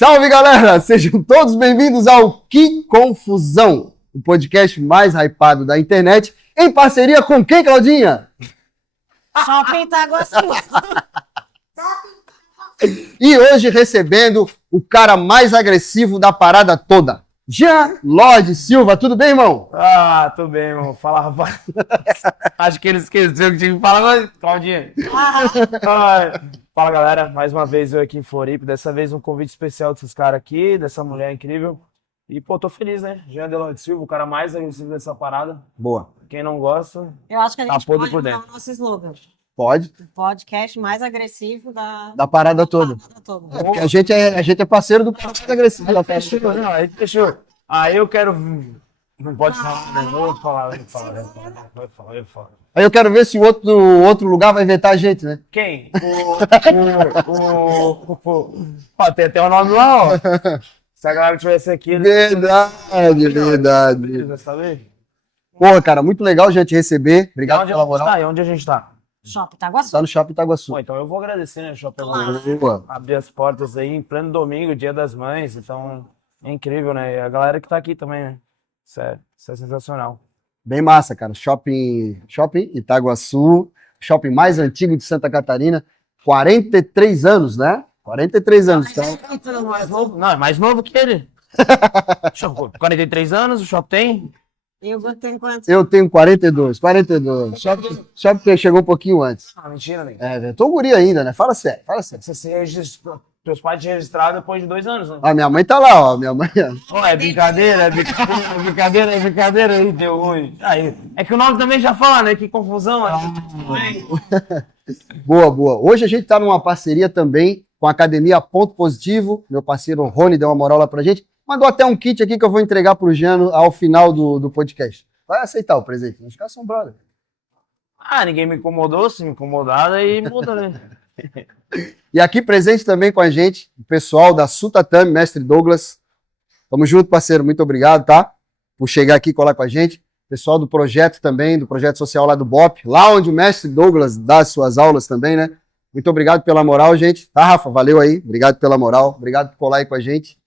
Salve, galera! Sejam todos bem-vindos ao Que Confusão, o podcast mais hypado da internet, em parceria com quem, Claudinha? Shopping Itaguaçu. E hoje recebendo o cara mais agressivo da parada toda, Jean Lorde Silva. Tudo bem, irmão? Ah, tudo bem, irmão. Fala, rapaz. Acho que ele esqueceu que tinha que falar, mas Claudinha. Fala, galera. Mais uma vez eu aqui em Floripa. Dessa vez um convite especial desses caras aqui, dessa mulher incrível. E, pô, tô feliz, né? Jean Lorde Silva, o cara mais agressivo dessa parada. Boa. Quem não gosta, Eu acho que a gente podre pode por mudar dentro. o nosso slogan. Pode? O podcast mais agressivo Da parada toda. parada toda. É, porque a gente é parceiro do cara mais agressivo da festa. Fechou, não, aí fechou. Aí eu quero... Não pode falar, né? Vou falar. Aí eu quero ver se o outro lugar vai inventar a gente, né? Quem? Ó, tem até o nome lá, ó. Se a galera tivesse aqui... Verdade. Vai saber? Porra, cara, muito legal a gente receber. Obrigado Onde pela a gente moral. tá? E onde a gente tá? Shopping Itaguaçu. Tá no Shopping Itaguaçu. Pô, então eu vou agradecer, né, Shopping Boa. abrir as portas aí em pleno domingo, Dia das Mães, então é incrível, né? E a galera que tá aqui também, né? Isso é sensacional. Bem massa, cara. Shopping Itaguaçu, shopping mais antigo de Santa Catarina. 43 anos, né? 43 anos. Então, Mais novo? Não, é mais novo que ele. 43 anos, o shopping tem? Eu tenho quanto? eu tenho 42. Shopping chegou um pouquinho antes. Ah, mentira, né? É, tô guri ainda, né? Fala sério. Você se registrou, teus pais te registraram depois de 2 anos, né? Ah, minha mãe tá lá, ó. Minha mãe. Ó, é brincadeira aí, deu ruim. Aí, é que o nome também já fala, né? Que confusão. Boa. Hoje a gente tá numa parceria também com a Academia Ponto Positivo. Meu parceiro Rony deu uma moral lá pra gente. Mandou até um kit aqui que eu vou entregar pro Jano ao final do podcast. Vai aceitar o presente. Os caras são brother. Ah, ninguém me incomodou, se me incomodar, aí muda, né? E aqui presente também com a gente, o pessoal da Sutatame, Mestre Douglas. Tamo junto, parceiro. Muito obrigado, tá? Por chegar aqui e colar com a gente. Pessoal do projeto também, do projeto social lá do BOP, lá onde o Mestre Douglas dá as suas aulas também, né? Muito obrigado pela moral, gente. Tá, Rafa? Valeu aí. Obrigado pela moral. Obrigado por colar aí com a gente.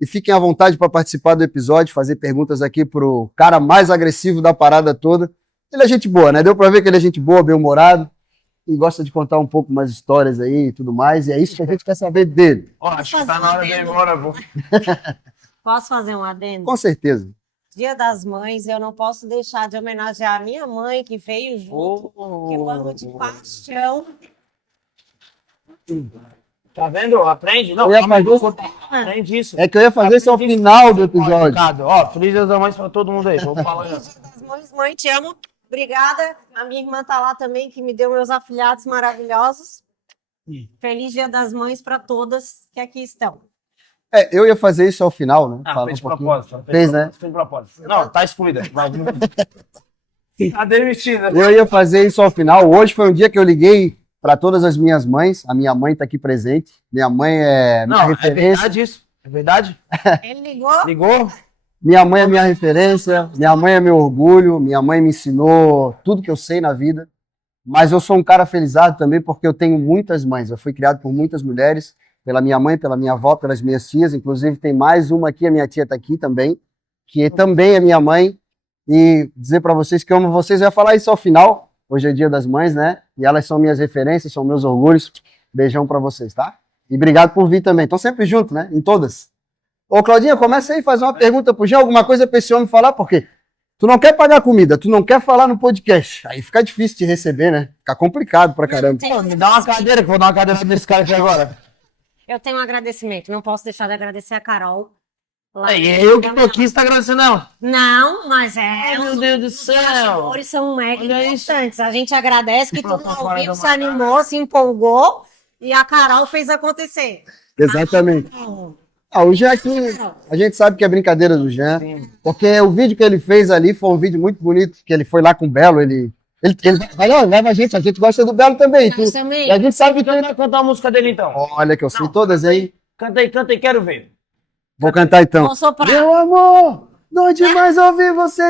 E fiquem à vontade para participar do episódio, fazer perguntas aqui pro cara mais agressivo da parada toda. Ele é gente boa, né? Deu para ver que ele é gente boa, bem-humorado. E gosta de contar um pouco mais histórias aí e tudo mais. E é isso que a gente quer saber dele. Ó, acho que tá na hora de ir embora, pô. Posso fazer um adendo? Com certeza. Dia das Mães, eu não posso deixar de homenagear a minha mãe, que veio junto, que eu amo de paixão. Tá vendo? Aprende? Não, Eu ia calma aí, fazer- aprende isso. É que eu ia fazer isso ao final do episódio. Ricardo, ó, feliz Dia das Mães pra todo mundo aí. Vou falar. Dia das Mães, mãe, te amo. Obrigada. A minha irmã tá lá também, que me deu meus afilhados maravilhosos. Feliz Dia das Mães para todas que aqui estão. É, eu ia fazer isso ao final, né? Ah, Falar fez de um pouquinho. propósito. Fez, né? Fez de propósito. Não, tá excluída. Tá demitida. Eu ia fazer isso ao final. Hoje foi um dia que eu liguei para todas as minhas mães. A minha mãe tá aqui presente. Minha mãe é minha Não, é referência. verdade isso. É verdade? Ele ligou? Ligou? Minha mãe é minha referência. Minha mãe é meu orgulho. Minha mãe me ensinou tudo que eu sei na vida. Mas eu sou um cara felizado também porque eu tenho muitas mães. Eu fui criado por muitas mulheres. Pela minha mãe, pela minha avó, pelas minhas tias. Inclusive tem mais uma aqui. A minha tia tá aqui também. Que também é minha mãe. E dizer para vocês que eu amo vocês. Eu ia falar isso ao final. Hoje é Dia das Mães, né? E elas são minhas referências, são meus orgulhos. Beijão para vocês, tá? E obrigado por vir também. Estão sempre juntos, né? Em todas. Ô, Claudinha, começa aí, faz uma pergunta pro Jean, alguma coisa pra esse homem falar, porque tu não quer pagar comida, tu não quer falar no podcast. Aí fica difícil de receber, né? Fica complicado pra caramba. Pô, me dá uma cadeira, que eu vou dar uma cadeira nesse cara aqui agora. Eu tenho um agradecimento. Não posso deixar de agradecer a Carol. Lá É eu que tô aqui, você tá agradecendo ela. Não, mas Ai, os meu Deus do céu. bastidores são mega Olha isso. importantes. A gente agradece que todo Tá mundo fora ouviu, da se animou, se empolgou e a Carol fez acontecer. Exatamente. Ah, o Jean aqui, a gente sabe que é brincadeira do Jean, porque o vídeo que ele fez ali foi um vídeo muito bonito, que ele foi lá com o Belo, ele vai lá, leva a gente gosta do Belo também. Nós também. E a gente sabe que tu... Vai cantar a música dele então. Olha que eu sei Não. todas aí. Canta aí, quero ver. Vou cantar então. Vou soprar. Meu amor, não demais ouvir você.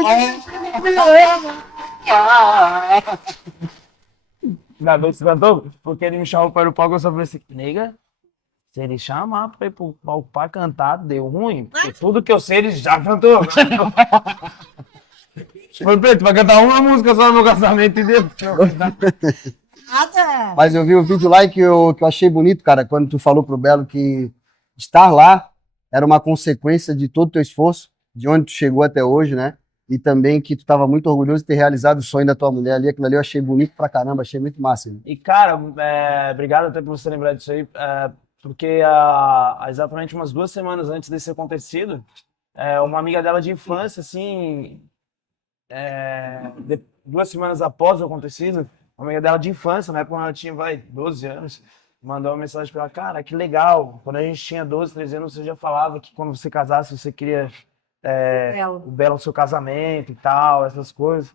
Garoto, você cantou? Porque ele me chamou para o palco, eu só falei assim, nega, Se ele chamar pra ir pro palco pra cantar, deu ruim. Porque tudo que eu sei, ele já cantou. Foi Preto, vai cantar uma música só no meu casamento e deu. Nada. Mas eu vi o vídeo lá que eu achei bonito, cara, quando tu falou pro Belo que estar lá era uma consequência de todo o teu esforço, de onde tu chegou até hoje, né? E também que tu estava muito orgulhoso de ter realizado o sonho da tua mulher ali. Aquilo ali eu achei bonito pra caramba, achei muito massa. Né? E, cara, obrigado até por você lembrar disso aí, porque exatamente umas 2 semanas antes desse acontecido, uma amiga dela de infância, assim, 2 semanas após o acontecido, uma amiga dela de infância, né, quando ela tinha, 12 anos, mandou uma mensagem pra ela, cara, que legal, quando a gente tinha 12, 13 anos, você já falava que quando você casasse, você queria o belo seu casamento e tal, essas coisas.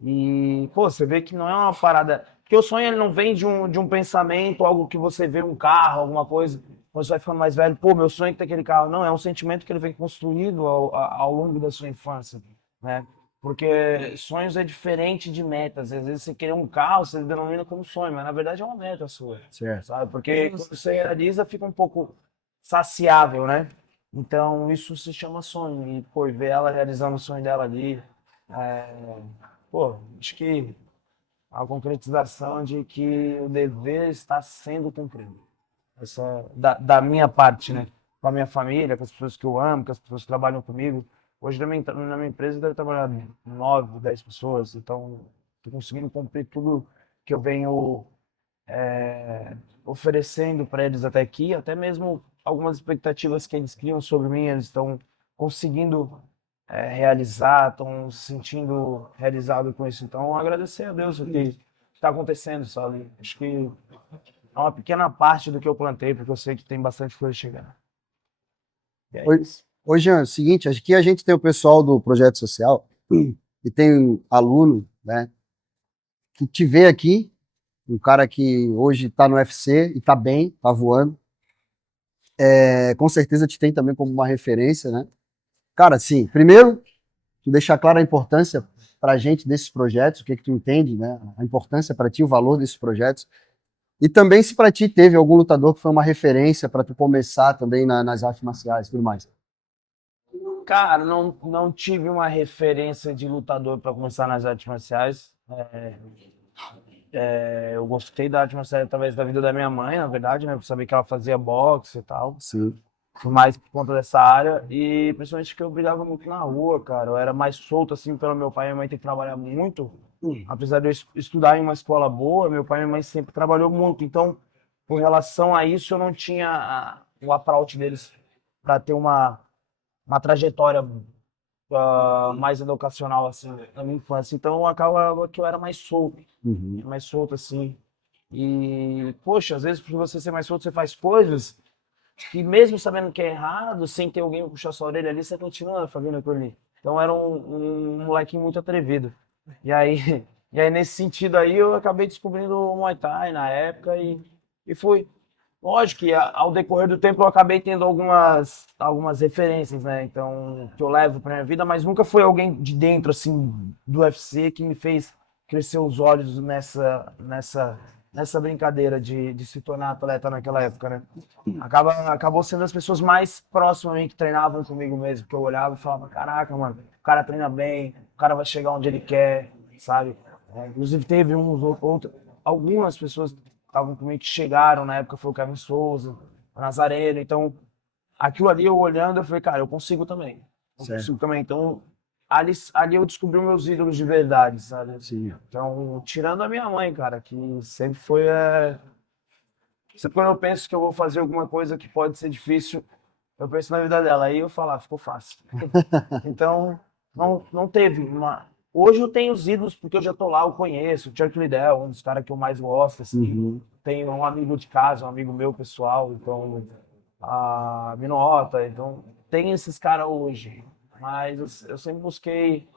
E, pô, você vê que não é uma parada. Porque o sonho ele não vem de um pensamento, algo que você vê um carro, alguma coisa. Quando você vai ficando mais velho, pô, meu sonho é ter aquele carro. Não, é um sentimento que ele vem construído ao longo da sua infância, né? Porque sonhos é diferente de metas. Às vezes você querer um carro, você denomina como sonho, mas na verdade é uma meta sua, Certo. sabe? Porque quando você realiza, fica um pouco saciável, né? Então isso se chama sonho. E, pô, ver ela realizando o sonho dela ali. Pô, acho que a concretização de que o dever está sendo cumprido. Essa, da minha parte, né? Com a minha família, com as pessoas que eu amo, com as pessoas que trabalham comigo. Hoje na minha empresa deve trabalhar 9, 10 pessoas, então estou conseguindo cumprir tudo que eu venho oferecendo para eles até aqui, até mesmo algumas expectativas que eles criam sobre mim, eles estão conseguindo realizar, estão se sentindo realizados com isso. Então, agradecer a Deus o que está acontecendo, sabe? Acho que é uma pequena parte do que eu plantei, porque eu sei que tem bastante coisa chegando. E é isso. Hoje é o seguinte, aqui a gente tem o pessoal do projeto social e tem aluno, né, que te vê aqui, um cara que hoje está no UFC e está bem, está voando. Com certeza te tem também como uma referência, né? Cara, sim, primeiro, tu deixar clara a importância para a gente desses projetos, o que tu entende, né? A importância para ti, o valor desses projetos. E também se para ti teve algum lutador que foi uma referência para tu começar também nas artes marciais e tudo mais. Cara, não tive uma referência de lutador para começar nas artes marciais. Eu gostei da arte marcial através da vida da minha mãe, na verdade, né? Por saber que ela fazia boxe e tal. Sim. Mais por conta dessa área. E principalmente que eu brigava muito na rua, cara. Eu era mais solto, assim, pelo meu pai e minha mãe ter que trabalhar muito. Apesar de eu estudar em uma escola boa, meu pai e minha mãe sempre trabalhou muito. Então, com relação a isso, eu não tinha o approach deles para ter uma trajetória mais educacional, assim, na minha infância. Então, acaba que eu era mais solto, assim. E, poxa, às vezes, por você ser mais solto, você faz coisas que mesmo sabendo que é errado, sem ter alguém puxar sua orelha ali, você continua fazendo aquilo ali. Então era um molequinho muito atrevido. E aí, nesse sentido aí, eu acabei descobrindo o Muay Thai na época e fui. Lógico que ao decorrer do tempo eu acabei tendo algumas referências, né? Então, que eu levo pra minha vida, mas nunca foi alguém de dentro, assim, do UFC que me fez crescer os olhos nessa brincadeira de se tornar atleta naquela época, né? Acabou sendo as pessoas mais próximas a mim que treinavam comigo mesmo, que eu olhava e falava, caraca, mano, o cara treina bem, o cara vai chegar onde ele quer, sabe? Inclusive teve algumas pessoas que estavam comigo que chegaram na época, foi o Kevin Souza, o Nazareno, então aquilo ali eu olhando, eu falei, cara, eu consigo também. Então, ali eu descobri os meus ídolos de verdade, sabe? Sim. Então, tirando a minha mãe, cara, que sempre foi. Sempre quando eu penso que eu vou fazer alguma coisa que pode ser difícil, eu penso na vida dela. Aí eu falo, ficou fácil. Então, não teve uma. Hoje eu tenho os ídolos porque eu já tô lá, eu conheço. O Chuck Liddell, um dos caras que eu mais gosto, assim. Tenho um amigo de casa, um amigo meu pessoal, então. A Minota, então. Tem esses caras hoje. Mas eu sempre busquei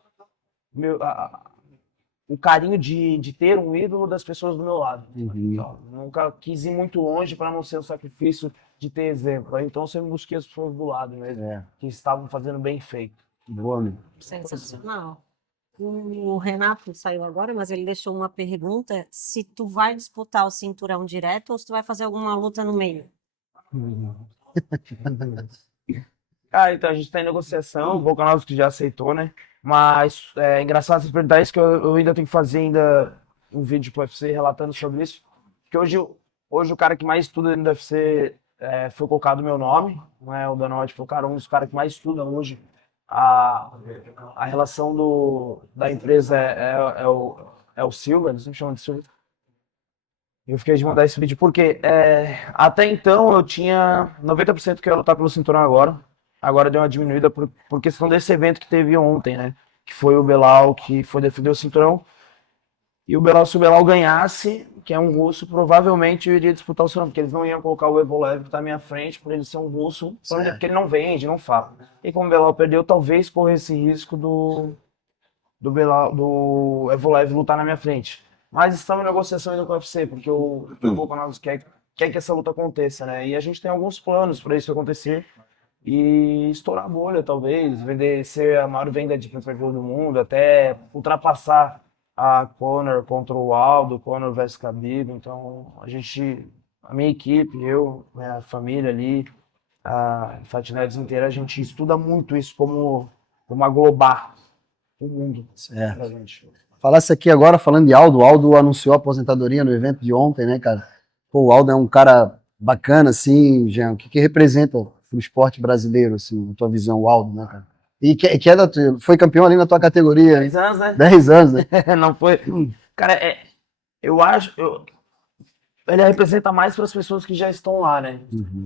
o carinho de ter um ídolo das pessoas do meu lado. Então, nunca quis ir muito longe para não ser um sacrifício de ter exemplo. Então eu sempre busquei as pessoas do lado mesmo, que estavam fazendo bem feito. Boa, amigo. Sensacional. O Renato saiu agora, mas ele deixou uma pergunta: se tu vai disputar o cinturão direto ou se tu vai fazer alguma luta no meio? Cara, então a gente tá em negociação, o Volkanovski já aceitou, né? Mas é engraçado você perguntar isso, que eu ainda tenho que fazer ainda um vídeo pro UFC relatando sobre isso. Porque hoje o cara que mais estuda no UFC foi colocado o meu nome, não é? O Danotti foi o cara, um dos caras que mais estuda hoje. A, a relação da empresa é o Silva, eles me chamam de Silva. Eu fiquei de mandar esse vídeo porque até então eu tinha 90% que eu ia lutar pelo cinturão agora. Agora deu uma diminuída por questão desse evento que teve ontem, né? Que foi o Belal que foi defender o cinturão. E o Belal, se o Belal ganhasse, que é um russo, provavelmente eu iria disputar o cinturão, porque eles não iam colocar o Evloev que tá à minha frente, por ele ser um russo, porque ele não vende, não fala. E como o Belal perdeu, talvez corra esse risco do Evloev lutar na minha frente. Mas estamos em negociação ainda com o UFC, porque o Volkanovski quer que essa luta aconteça, né? E a gente tem alguns planos para isso acontecer. E estourar a bolha, talvez, ser a maior venda de pay-per-view do mundo, até ultrapassar a Conor contra o Aldo, Conor versus Khabib. Então, a minha equipe, eu, minha família ali, a Fight Nerds inteira, a gente estuda muito isso como aglobar o mundo Certo. pra gente. Falasse aqui agora, falando de Aldo, o Aldo anunciou a aposentadoria no evento de ontem, né, cara? Pô, o Aldo é um cara bacana, assim, Jean, o que representa pro esporte brasileiro, assim, na tua visão, o Aldo, né, cara? E que foi campeão ali na tua categoria. 10 anos, né? 10 anos, né? Não foi. Cara, eu acho. Ele representa mais para as pessoas que já estão lá, né?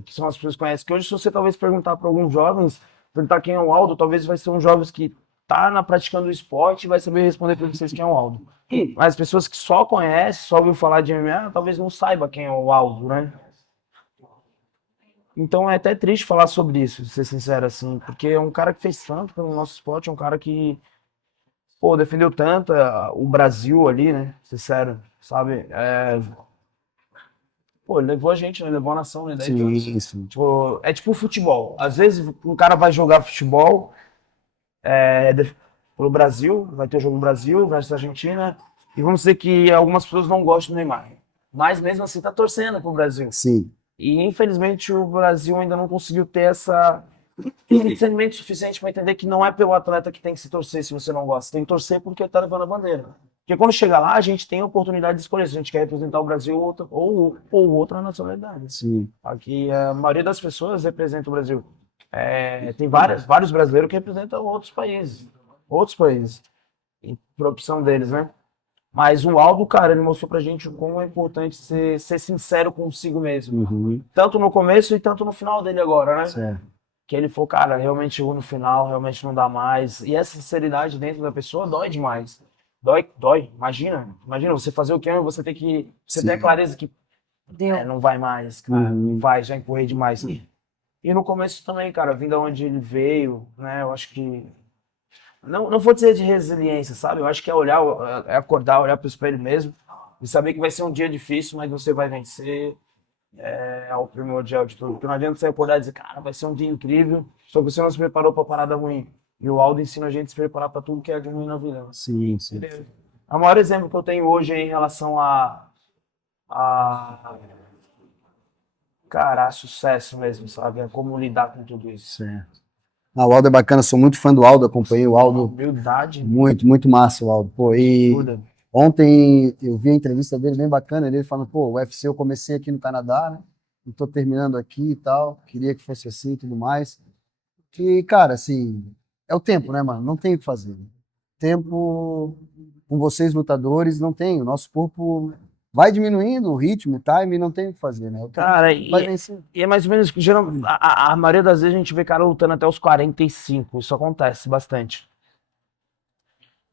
Que são as pessoas que conhecem. Que hoje, se você talvez perguntar para alguns jovens, perguntar quem é o Aldo, talvez vai ser um jovem que tá praticando o esporte e vai saber responder para vocês quem é o Aldo. Mas as pessoas que só conhecem, só ouviram falar de MMA, talvez não saiba quem é o Aldo, né? Então é até triste falar sobre isso, ser sincero assim, porque é um cara que fez tanto pelo nosso esporte, é um cara que, pô, defendeu tanto o Brasil ali, né? Sincero, sabe? Pô, ele levou a gente, né? Levou a nação, né? Sim. Tipo, é tipo futebol. Às vezes um cara vai jogar futebol pelo Brasil, vai ter o jogo no Brasil versus Argentina, e vamos dizer que algumas pessoas não gostam do Neymar. Mas mesmo assim tá torcendo pro Brasil. Sim. E infelizmente o Brasil ainda não conseguiu ter esse discernimento suficiente para entender que não é pelo atleta que tem que se torcer se você não gosta. Tem que torcer porque ele tá levando a bandeira. Porque quando chega lá, a gente tem a oportunidade de escolher se a gente quer representar o Brasil ou outra nacionalidade. Sim. Aqui a maioria das pessoas representa o Brasil. Tem vários brasileiros que representam outros países. Por opção deles, né? Mas o Aldo, cara, ele mostrou pra gente como é importante ser sincero consigo mesmo. Tanto no começo e tanto no final dele agora, né? Certo. Que ele falou, cara, realmente chegou no final, realmente não dá mais. E essa sinceridade dentro da pessoa dói demais. Dói. Imagina você fazer o que é, você ter que... Você ter a clareza que não vai mais, cara. Não vai, já empurrei demais. E no começo também, cara, vindo de onde ele veio, né? Eu acho que... Não vou dizer de resiliência, sabe? Eu acho que é acordar, olhar para o espelho mesmo e saber que vai ser um dia difícil, mas você vai vencer. É o primordial de tudo. Porque não adianta você acordar e dizer, cara, vai ser um dia incrível, só que você não se preparou para a parada ruim. E o Aldo ensina a gente a se preparar para tudo que é ruim na vida. Sim. O maior exemplo que eu tenho hoje é em relação a sucesso mesmo, sabe? É como lidar com tudo isso. Certo. O Aldo é bacana, sou muito fã do Aldo, acompanhei o Aldo. Humildade. Muito massa o Aldo. Pô, e Tudo. ontem eu vi a entrevista dele bem bacana, ele falando, pô, o UFC eu comecei aqui no Canadá, né? E tô terminando aqui e tal, queria que fosse assim e tudo mais. E, cara, assim, é o tempo, né, mano? Não tem o que fazer. Tempo com vocês lutadores, não tem. O nosso corpo vai diminuindo o ritmo, o time, não tem o que fazer, né? Cara, vai vencer. e é mais ou menos que a maioria das vezes a gente vê cara lutando até os 45, isso acontece bastante.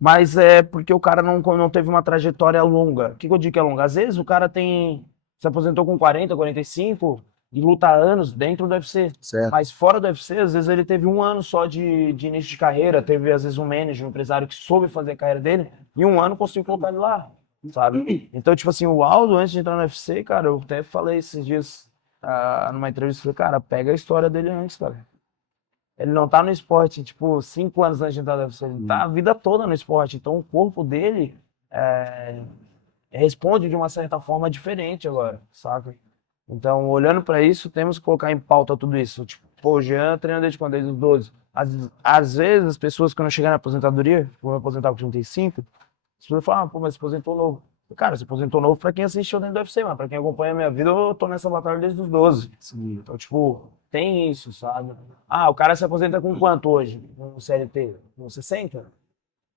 Mas é porque o cara não teve uma trajetória longa. O que eu digo que é longa? Às vezes o cara se aposentou com 40, 45 e luta há anos dentro do UFC. Certo. Mas fora do UFC, às vezes ele teve um ano só de início de carreira, teve às vezes um manager, um empresário que soube fazer a carreira dele, e um ano conseguiu colocar ele lá. Sabe? Então, tipo assim, o Aldo, antes de entrar no UFC, cara, eu até falei esses dias numa entrevista, falei, cara, pega a história dele antes, cara. Ele não tá no esporte, tipo, 5 anos antes de entrar no UFC, ele tá a vida toda no esporte. Então, o corpo dele responde de uma certa forma diferente agora, saca? Então, olhando para isso, temos que colocar em pauta tudo isso. Tipo, pô, o Jean treina desde quando? Desde os 12. Às vezes, as pessoas, quando eu chegar na aposentadoria, vou me aposentar com 35, as pessoas falam, ah, pô, mas se aposentou novo. Cara, se aposentou novo pra quem assistiu dentro do UFC, mas pra quem acompanha a minha vida, eu tô nessa batalha desde os 12. Então, tipo, tem isso, sabe? Ah, o cara se aposenta com quanto hoje? No CLT? Com 60?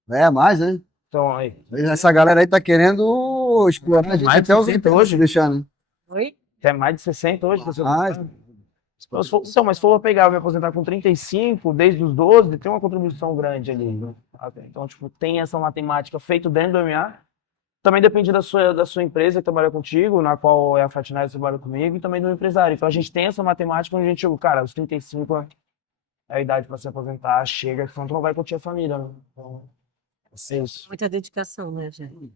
É mais, né? Então, aí. Essa galera aí tá querendo explorar a gente Mais de até os 60 hoje, hoje. deixando. Oi? É mais de 60 hoje pra você Ah, Então, mas se for pegar eu me aposentar com 35, desde os 12, tem uma contribuição grande ali, né? Então, tipo, tem essa matemática feita dentro do MMA. Também depende da sua empresa que trabalha contigo, na qual é a Fortnite que trabalha comigo, e também do empresário. Então, a gente tem essa matemática onde a gente, cara, os 35 é a idade para se aposentar, chega, senão tu não vai curtir a família, né? Então, é isso. Muita dedicação, né, gente?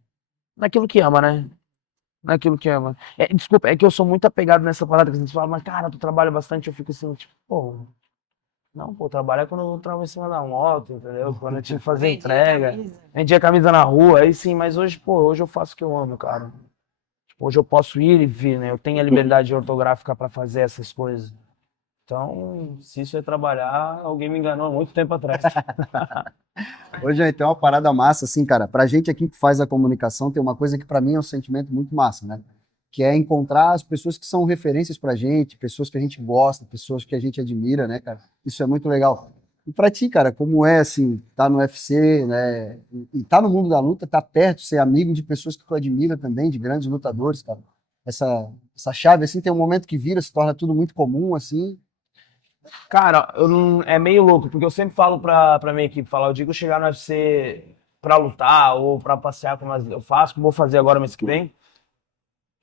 Naquilo que ama, né? Naquilo que ama. Desculpa, é que eu sou muito apegado nessa parada que a gente fala, mas cara, tu trabalha bastante, eu fico assim, tipo, pô, não, pô, trabalhar quando eu travo em cima da moto, entendeu? Quando eu tinha que fazer Vendi a entrega, camisa. vendia camisa na rua, aí sim, mas hoje, pô, hoje eu faço o que eu amo, cara. Tipo, hoje eu posso ir e vir, né? Eu tenho a liberdade ortográfica pra fazer essas coisas. Então, se isso é trabalhar, alguém me enganou há muito tempo atrás. hoje aí tem uma parada massa, assim, cara. Pra gente aqui que faz a comunicação, tem uma coisa que pra mim é um sentimento muito massa, né? Que é encontrar as pessoas que são referências pra gente, pessoas que a gente gosta, pessoas que a gente admira, né, cara? Isso é muito legal. E pra ti, cara, como é, assim, tá no UFC, né? E tá no mundo da luta, tá perto, ser amigo de pessoas que tu admira também, de grandes lutadores, cara. Essa chave, assim, tem um momento que vira, se torna tudo muito comum, assim. Cara, é meio louco, porque eu sempre falo pra minha equipe, eu digo chegar no UFC pra lutar ou pra passear, como eu faço, como vou fazer agora mês que vem.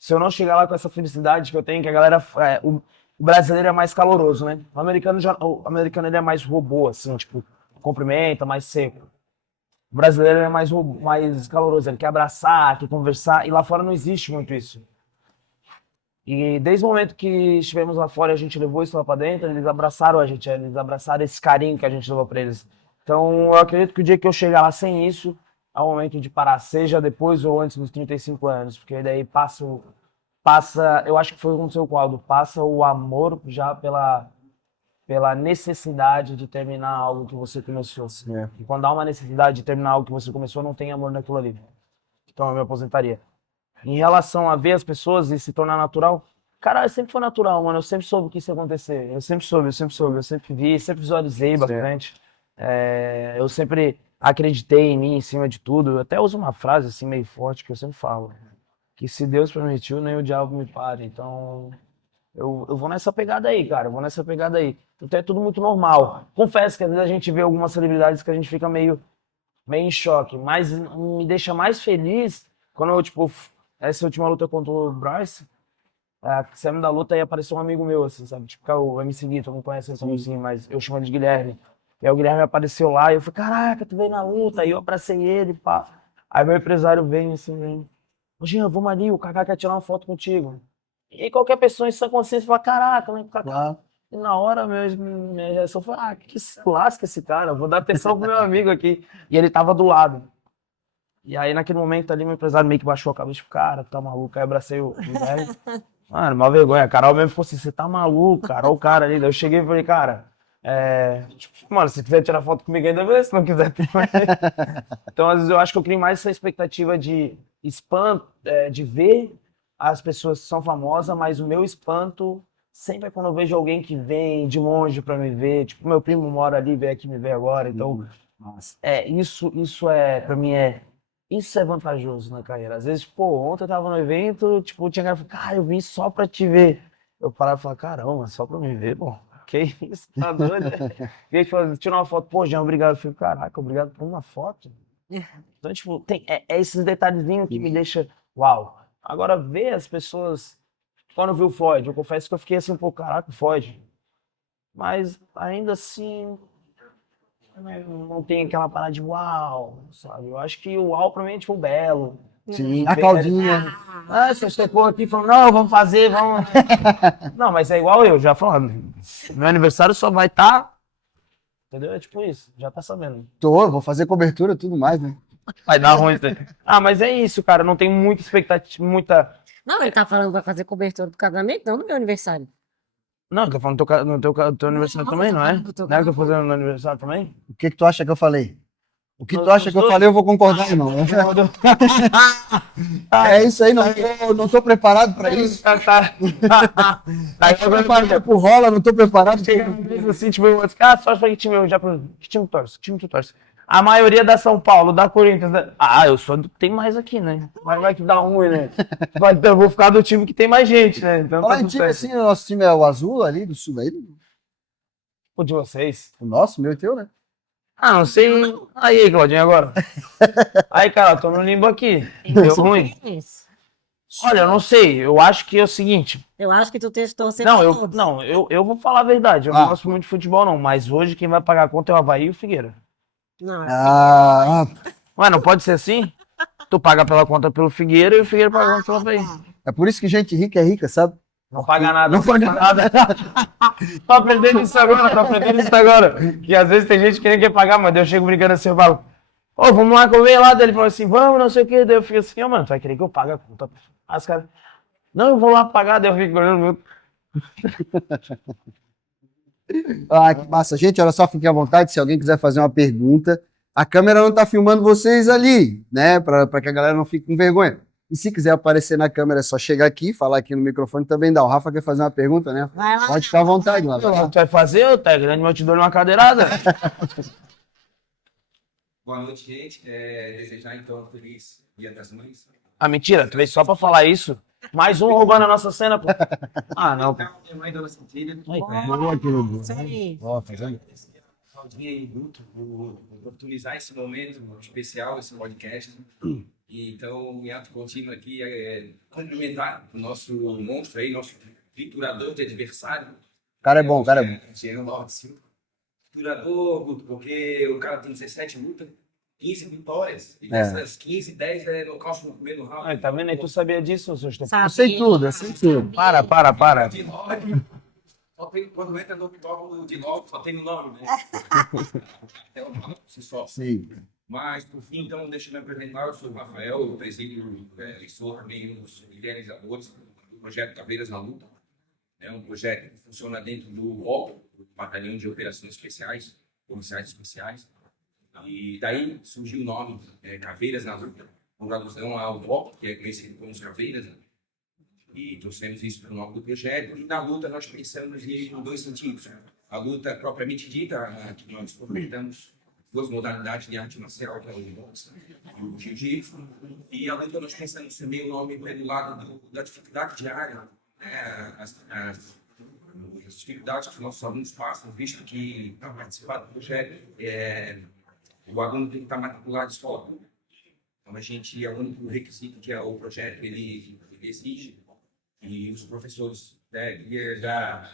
Se eu não chegar lá com essa felicidade que eu tenho, que a galera. O brasileiro é mais caloroso, né? O americano ele é mais robô, assim, tipo, cumprimenta, mais seco. O brasileiro é mais caloroso, ele quer abraçar, quer conversar, e lá fora não existe muito isso. E desde o momento que estivemos lá fora e a gente levou isso lá pra dentro, eles abraçaram a gente, eles abraçaram esse carinho que a gente levou pra eles. Então, eu acredito que o dia que eu chegar lá sem isso, é o momento de parar, seja depois ou antes dos 35 anos, porque daí passa, eu acho que foi o que aconteceu com o Aldo, passa o amor já pela necessidade de terminar algo que você começou. É. E quando há uma necessidade de terminar algo que você começou, não tem amor naquilo ali. Então, eu me aposentaria. Em relação a ver as pessoas e se tornar natural, cara, sempre foi natural, mano. Eu sempre soube que isso ia acontecer. Eu sempre soube. Eu sempre vi, sempre visualizei bastante. Eu sempre acreditei em mim, em cima de tudo. Eu até uso uma frase assim meio forte que eu sempre falo. Que se Deus permitiu, nem o diabo me pare. Então, eu vou nessa pegada aí, cara. Eu vou nessa pegada aí. Então é tudo muito normal. Confesso que às vezes a gente vê algumas celebridades que a gente fica meio em choque. Mas me deixa mais feliz quando eu, tipo, essa última luta contra o Bryce, saindo da luta, aí apareceu um amigo meu, assim, sabe? Tipo, que é o MC Gui, todo mundo conhece ele assim, mas eu chamo ele de Guilherme. E aí o Guilherme apareceu lá e eu falei, caraca, tu veio na luta. Aí eu abracei ele, pá. Aí meu empresário vem assim, vem. Ô, Jean, vamos ali, o Kaká quer tirar uma foto contigo. E qualquer pessoa em sua consciência fala, caraca, né, Kaká? Claro. E na hora, minha reação foi, que se lasca esse cara, eu vou dar atenção pro meu amigo aqui. E ele tava do lado. E aí, naquele momento ali, meu empresário meio que baixou a cabeça, tipo, cara, tá maluco? Aí eu abracei o Guilherme. Mano, mal vergonha. A Carol mesmo falou assim, você tá maluco, cara? Olha o cara ali. Daí eu cheguei e falei, cara, tipo, mano, se quiser tirar foto comigo ainda, beleza, se não quiser, também. Então, às vezes, eu acho que eu crio mais essa expectativa de espanto, de ver as pessoas que são famosas, mas o meu espanto sempre é quando eu vejo alguém que vem de longe pra me ver. Tipo, meu primo mora ali, veio aqui me ver agora. Então, isso pra mim isso é vantajoso na carreira. Às vezes, pô, ontem eu tava no evento, tipo, tinha cara que falou, cara, eu vim só pra te ver. Eu parava e falava, caramba, só pra me ver, pô. Que isso, tá doido? E aí, tipo, tirar uma foto, pô, Jean, obrigado. Eu falei, caraca, obrigado por uma foto. Então, tipo, tem esses detalhezinhos que me deixa, uau. Agora, ver as pessoas, quando eu vi o Floyd, eu confesso que eu fiquei assim, pô, caraca, o Floyd. Mas, ainda assim, não tem aquela parada de uau, sabe? Eu acho que o uau pra mim é tipo belo. Sim, a Claudinha. Você chegou aqui falando, não, vamos fazer, vamos. Não, mas é igual eu, já falando. Meu aniversário só vai estar. Entendeu? É tipo isso, já tá sabendo. Vou fazer cobertura e tudo mais, né? Vai dar ruim. Mas é isso, cara. Não tem muita expectativa, muita Não, ele tá falando que vai fazer cobertura do casamento, não do meu aniversário. Não, eu tô falando no teu aniversário também, não é? Não é que eu tô fazendo no aniversário também? O que tu acha que eu falei? O que tu acha que eu falei, eu vou concordar, irmão. É isso aí, não tô preparado pra isso. Tá. Não tô preparado pro rola, não tô preparado. Assim, tipo, só pra que time eu já que time tu torce? Que time tu torce? A maioria da São Paulo, da Corinthians. Eu sou do que tem mais aqui, né? Vai que dá ruim, né? Eu vou ficar do time que tem mais gente, né? Então Olha tá em tudo time certo. assim, o nosso time é o azul ali, do sul aí. O de vocês? O nosso, meu e teu, né? Não sei. Aí, Claudinho, agora. Aí, cara, eu tô no limbo aqui. Deu ruim. Olha, eu não sei. Eu acho que é o seguinte. Eu acho que tu testou sempre todos. Eu vou falar a verdade. Eu não gosto muito de futebol, não. Mas hoje quem vai pagar a conta é o Avaí e o Figueira. Não, Ué, não pode ser assim? Tu paga pela conta pelo Figueira e o Figueira paga a conta pelo Avaí. É por isso que gente rica é rica, sabe? Não paga nada. Não paga nada. Tô aprendendo isso agora. Que às vezes tem gente que nem quer pagar, mas daí eu chego brincando assim, eu falo, vamos lá comer lá. Daí ele fala assim, vamos, não sei o que. Daí eu fico assim, mano, tu vai querer que eu pague a conta? Aí os caras, não, eu vou lá pagar. Daí eu fico olhando. Que massa. Gente, olha só, fiquem à vontade, se alguém quiser fazer uma pergunta. A câmera não tá filmando vocês ali, né? Pra que a galera não fique com vergonha. E se quiser aparecer na câmera, é só chegar aqui, falar aqui no microfone também dá. O Rafa quer fazer uma pergunta, né? vai lá. Pode ficar à vontade, lá. Tu vai fazer, ô, tá grande, eu te dou uma cadeirada. Boa noite, gente. Desejar, então, um feliz Dia das Mães. Mentira, tu veio só pra falar isso? Mais um roubando a nossa cena, pô. Não, pô. Minha mãe, Dona Centilha. Boa, querido. Isso aí. Ó, fazendo. Claudinha e Guto, por oportunizar esse momento especial, esse podcast. E, então, em ato contínuo aqui, cumprimentar o nosso monstro aí, nosso triturador de adversário. O cara é bom, o cara é bom. Jean Lorde Silva. Triturador, Guto, porque o cara tem 17 lutas, 15 vitórias. E dessas 15, 10 é nocaute no primeiro round. Tá vendo aí? Tu sabia disso, seu Estefan? Eu sei tudo, eu sei tudo. Para. De nome. Só tem, quando entra no octógono de novo, só tem o nome, né? É o nome por si só. Sim. Mas, por fim, então, deixa eu me apresentar. Eu sou o Rafael, eu presido e sou também um dos idealizadores do projeto Caveiras na Luta. É um projeto que funciona dentro do OP, Batalhão de Operações Especiais, Policiais Especiais. E daí surgiu o nome Caveiras na Luta, com alusão ao OP, que é conhecido como os Caveiras, né? E trouxemos isso para o nome do projeto. E na luta nós pensamos em dois sentidos. A luta propriamente dita, que nós aproveitamos duas modalidades de arte marcial, que é o boxe e o jiu-jitsu. E a luta nós pensamos também o nome do lado da dificuldade diária, as dificuldades que os nossos alunos passam, visto que para participar do projeto o aluno tem que estar matriculado de escola. Então a gente, é o único requisito que o projeto ele exige. E os professores, queria já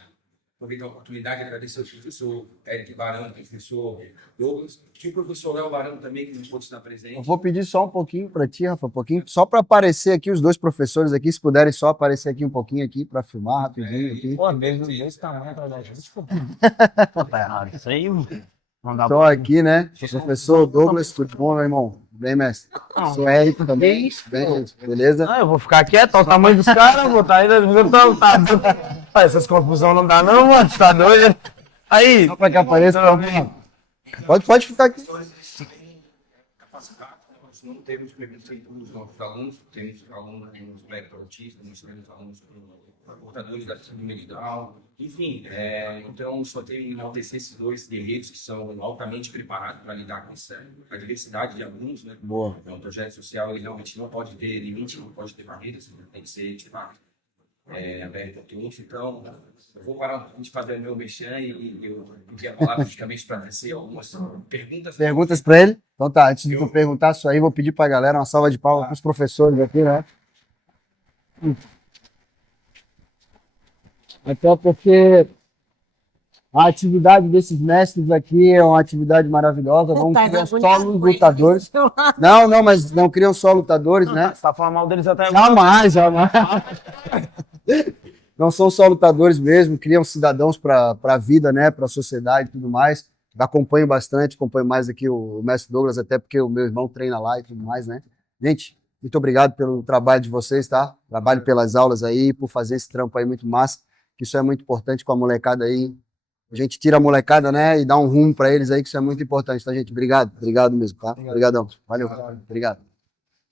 aproveitar a oportunidade de agradecer ao professor Eric Barão, ao professor Douglas, e o professor Léo Barão também, que não pôde estar presente. Eu vou pedir só um pouquinho para ti, Rafa, só para aparecer aqui os dois professores aqui, se puderem só aparecer aqui um pouquinho aqui para filmar rapidinho aqui. Pô, mesmo desse tamanho pra dar gente. Tá errado. Isso aí não dá Só aqui, né? Professor Douglas, tudo bom, meu irmão? Bem, mestre? Sou Eric também. Bem, beleza? Eu vou ficar quieto, olha o tamanho dos caras, vou tá ainda. Essas confusões não dá, não, mano. Você tá doido? Aí. Só para que apareça. Pode ficar aqui. Nós não temos preconceito dos nossos alunos, temos alunos autistas, nós temos alunos portadores da síndrome de Down, enfim, então só tem que enaltecer esses dois guerreiros que são altamente preparados para lidar com a diversidade de alunos, né? Boa. Então, um projeto social ele realmente não pode ter limite, não pode ter barreiras, tem que ser, de fato, aberto a todos. Então, eu vou parar um pouquinho de fazer o meu mexer e eu queria falar praticamente para descer algumas perguntas. Perguntas para ele? Então tá, antes de eu perguntar isso aí, vou pedir para a galera uma salva de palmas para os professores aqui, né? Até porque a atividade desses mestres aqui é uma atividade maravilhosa, não criam só lutadores. Não, mas não criam só lutadores, né? Você tá falando mal deles até agora. Jamais. Não são só lutadores mesmo, criam cidadãos para a vida, né? Para a sociedade e tudo mais. Acompanho mais aqui o mestre Douglas, até porque o meu irmão treina lá e tudo mais, né? Gente, Muito obrigado pelo trabalho de vocês, tá? Trabalho pelas aulas aí, por fazer esse trampo aí muito massa, que isso é muito importante com a molecada aí. A gente tira a molecada, né, e dá um rumo para eles aí, que isso é muito importante, tá, gente? Obrigado, obrigado mesmo, tá? Obrigadão. Valeu. Obrigado.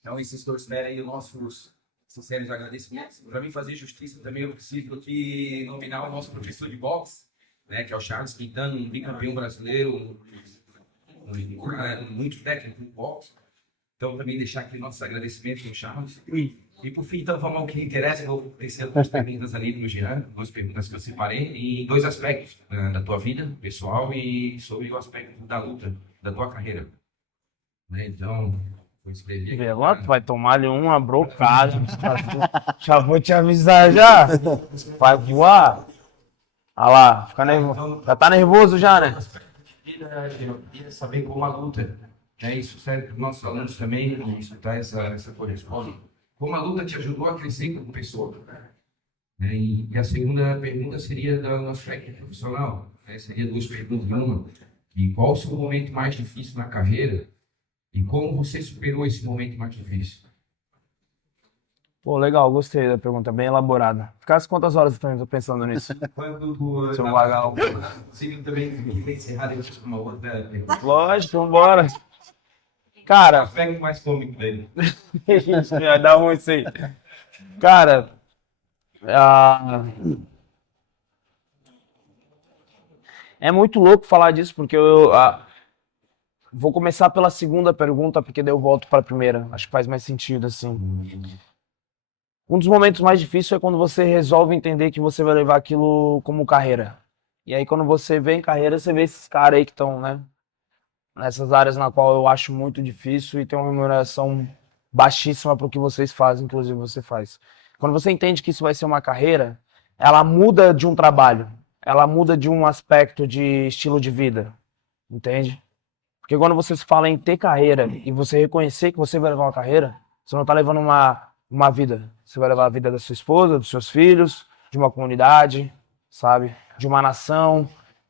Então, esses dois aí, os nossos sinceros agradecimentos. Para mim fazer justiça também, eu preciso aqui nominar o nosso professor de boxe, né, que é o Charles Quintana, um bicampeão brasileiro, muito técnico no boxe. Então, também deixar aqui nossos agradecimentos ao Charles. E por fim, então, vamos ao que interessa. Eu vou descer duas perguntas ali no Jean, duas perguntas que eu separei, em dois aspectos, da tua vida pessoal e sobre o aspecto da luta, da tua carreira. Né? Então, vou escrever aqui. Velho, tu vai tomar ali uma brocada. Já vou te avisar já. Vai voar. Olha lá, fica nervoso. Já tá nervoso já, né? Eu queria saber como a luta, isso serve para os nossos alunos também, escutar essa correspondência. Como a luta te ajudou a crescer como pessoa? E a segunda pergunta seria do aspecto profissional. Seria duas perguntas em uma. E qual o seu momento mais difícil na carreira? E como você superou esse momento mais difícil? Pô, legal, gostei da pergunta, bem elaborada. Ficasse quantas horas também tô pensando nisso? Quando Seu vagal. Sim, também encerrar depois com uma outra pergunta. Lógico, vambora. Cara, Pega o mais cômico dele. vai dar ruim isso aí. Cara, é muito louco falar disso, porque eu vou começar pela segunda pergunta, porque daí eu volto para a primeira. Acho que faz mais sentido, assim. Um dos momentos mais difíceis é quando você resolve entender que você vai levar aquilo como carreira. E aí, quando você vê em carreira, você vê esses caras aí que estão, né, nessas áreas na qual eu acho muito difícil e tem uma remuneração baixíssima para o que vocês fazem, inclusive você faz. Quando você entende que isso vai ser uma carreira, ela muda de um trabalho, ela muda de um aspecto de estilo de vida, entende? Porque quando você se fala em ter carreira e você reconhecer que você vai levar uma carreira, você não está levando uma vida. Você vai levar a vida da sua esposa, dos seus filhos, de uma comunidade, sabe? De uma nação.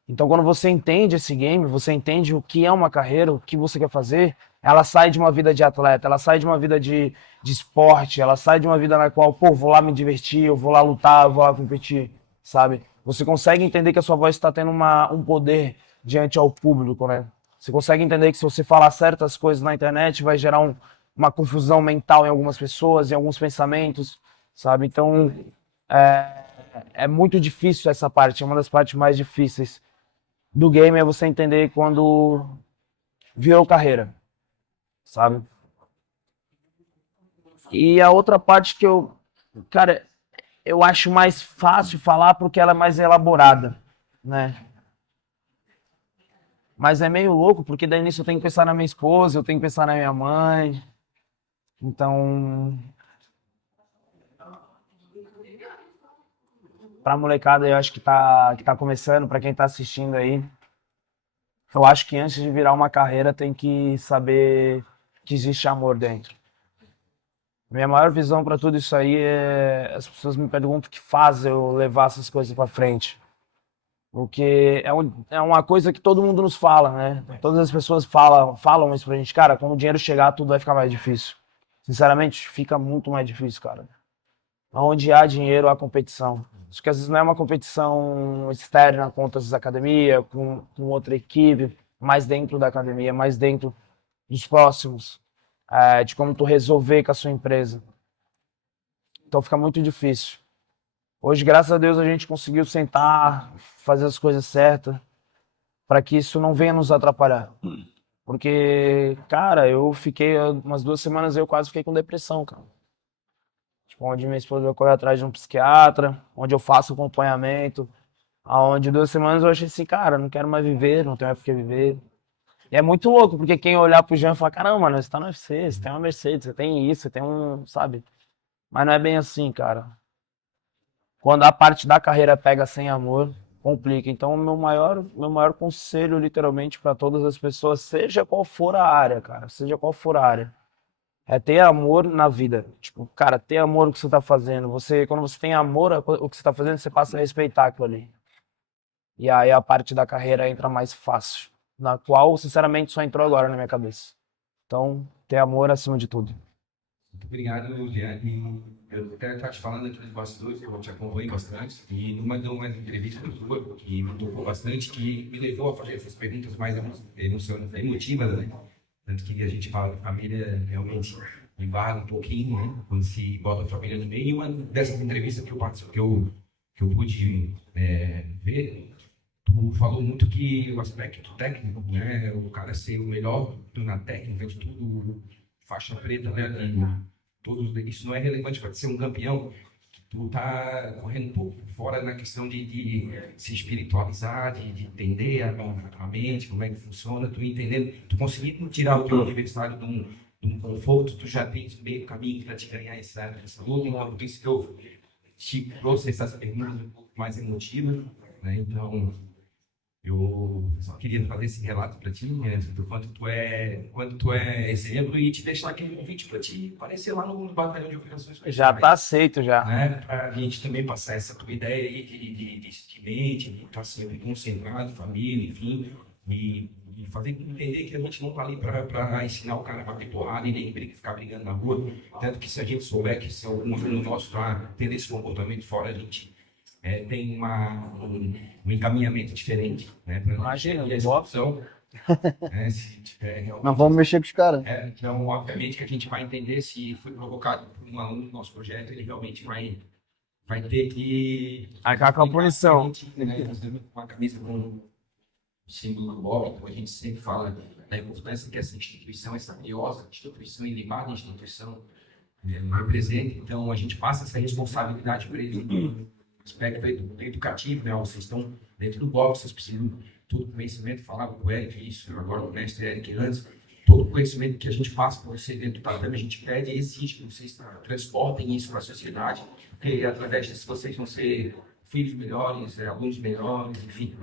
Então, quando você entende esse game, você entende o que é uma carreira, o que você quer fazer, ela sai de uma vida de atleta, ela sai de uma vida de esporte, ela sai de uma vida na qual, pô, vou lá me divertir, eu vou lá lutar, eu vou lá competir, sabe? Você consegue entender que a sua voz está tendo um poder diante ao público, né? Você consegue entender que se você falar certas coisas na internet, vai gerar uma confusão mental em algumas pessoas, em alguns pensamentos, sabe? Então, é muito difícil essa parte, é uma das partes mais difíceis do game, é você entender quando virou carreira, sabe? E a outra parte que cara, eu acho mais fácil falar porque ela é mais elaborada, né? Mas é meio louco, porque daí nisso eu tenho que pensar na minha esposa, eu tenho que pensar na minha mãe. Então, pra molecada, eu acho que tá começando, pra quem tá assistindo aí, eu acho que antes de virar uma carreira tem que saber que existe amor dentro. Minha maior visão pra tudo isso aí as pessoas me perguntam o que faz eu levar essas coisas pra frente. Porque é uma coisa que todo mundo nos fala, né? Todas as pessoas falam isso pra gente. Cara, quando o dinheiro chegar, tudo vai ficar mais difícil. Sinceramente, fica muito mais difícil, cara. Onde há dinheiro, há competição. Isso que às vezes não é uma competição externa com outras academias, com outra equipe, mais dentro da academia, mais dentro dos próximos, de como tu resolver com a sua empresa. Então fica muito difícil. Hoje, graças a Deus, a gente conseguiu sentar, fazer as coisas certas, para que isso não venha nos atrapalhar. Porque, cara, eu fiquei umas 2 semanas, eu quase fiquei com depressão, cara. Tipo, onde minha esposa vai correr atrás de um psiquiatra, onde eu faço acompanhamento, aonde 2 semanas eu achei assim, cara, não quero mais viver, não tenho mais por que viver. E é muito louco, porque quem olhar pro Jean e falar, caramba, mano, você tá no UFC, você tem uma Mercedes, você tem isso, você tem sabe? Mas não é bem assim, cara. Quando a parte da carreira pega sem amor, complica. Então, o meu maior conselho, literalmente, para todas as pessoas, seja qual for a área, cara, seja qual for a área, é ter amor na vida. Tipo, cara, ter amor no que você tá fazendo. Quando você tem amor ao que você tá fazendo, você passa a respeitar aquilo ali. E aí a parte da carreira entra mais fácil, na qual, sinceramente, só entrou agora na minha cabeça. Então, ter amor acima de tudo. Muito obrigado, Liane. Eu até estava te falando aqui nos bastidores, eu te acompanho bastante, e numa entrevista tua, que me tocou bastante, que me levou a fazer essas perguntas mais emotivas, né? Tanto que a gente fala que família realmente embarga um pouquinho, né? Quando se bota a família no meio. E uma dessas entrevistas que eu participo, que eu pude ver, tu falou muito que o aspecto técnico, né? O cara ser o melhor na técnica de tudo, faixa preta, né? Isso não é relevante para ser um campeão. Tu tá correndo um pouco fora na questão de se espiritualizar, de entender a mente, como é que funciona, tu entendendo, tu conseguindo tirar o teu adversário de um conforto, tu já tens meio caminho para te ganhar essa luta. Então, por isso que eu te trouxe essas perguntas um pouco mais emotivas, né? Então, eu só queria fazer esse relato para ti, né, do quanto tu é exemplo, e te deixar aqui um convite para te aparecer lá no batalhão de operações. Já tá aceito, já. Né, para a gente também passar essa tua ideia aí de mente, de estar sempre concentrado, família, enfim, e fazer entender que a gente não está ali para ensinar o cara a bater porrada e nem ficar brigando na rua. Tanto que se a gente souber que se algum aluno nosso está tendo esse comportamento fora, a gente tem um encaminhamento diferente, né? Imagina, essa opção. Se tiver, Não vamos mexer com os caras. Então, obviamente que a gente vai entender se foi provocado por um aluno do nosso projeto, ele realmente vai ter que... Acabar com a punição. Né? Uma camisa com o símbolo do BOP, então a gente sempre fala da importância que essa instituição, essa curiosa instituição ilibada, instituição representa. Então, a gente passa essa responsabilidade para ele. Aspecto educativo, né? Vocês estão dentro do BOP, vocês precisam todo conhecimento, falava com o Eric isso, agora o mestre Eric antes, todo o conhecimento que a gente passa para você dentro do tatame, a gente pede e exige que vocês transportem isso para a sociedade, porque através disso vocês vão ser filhos melhores, alunos melhores, enfim.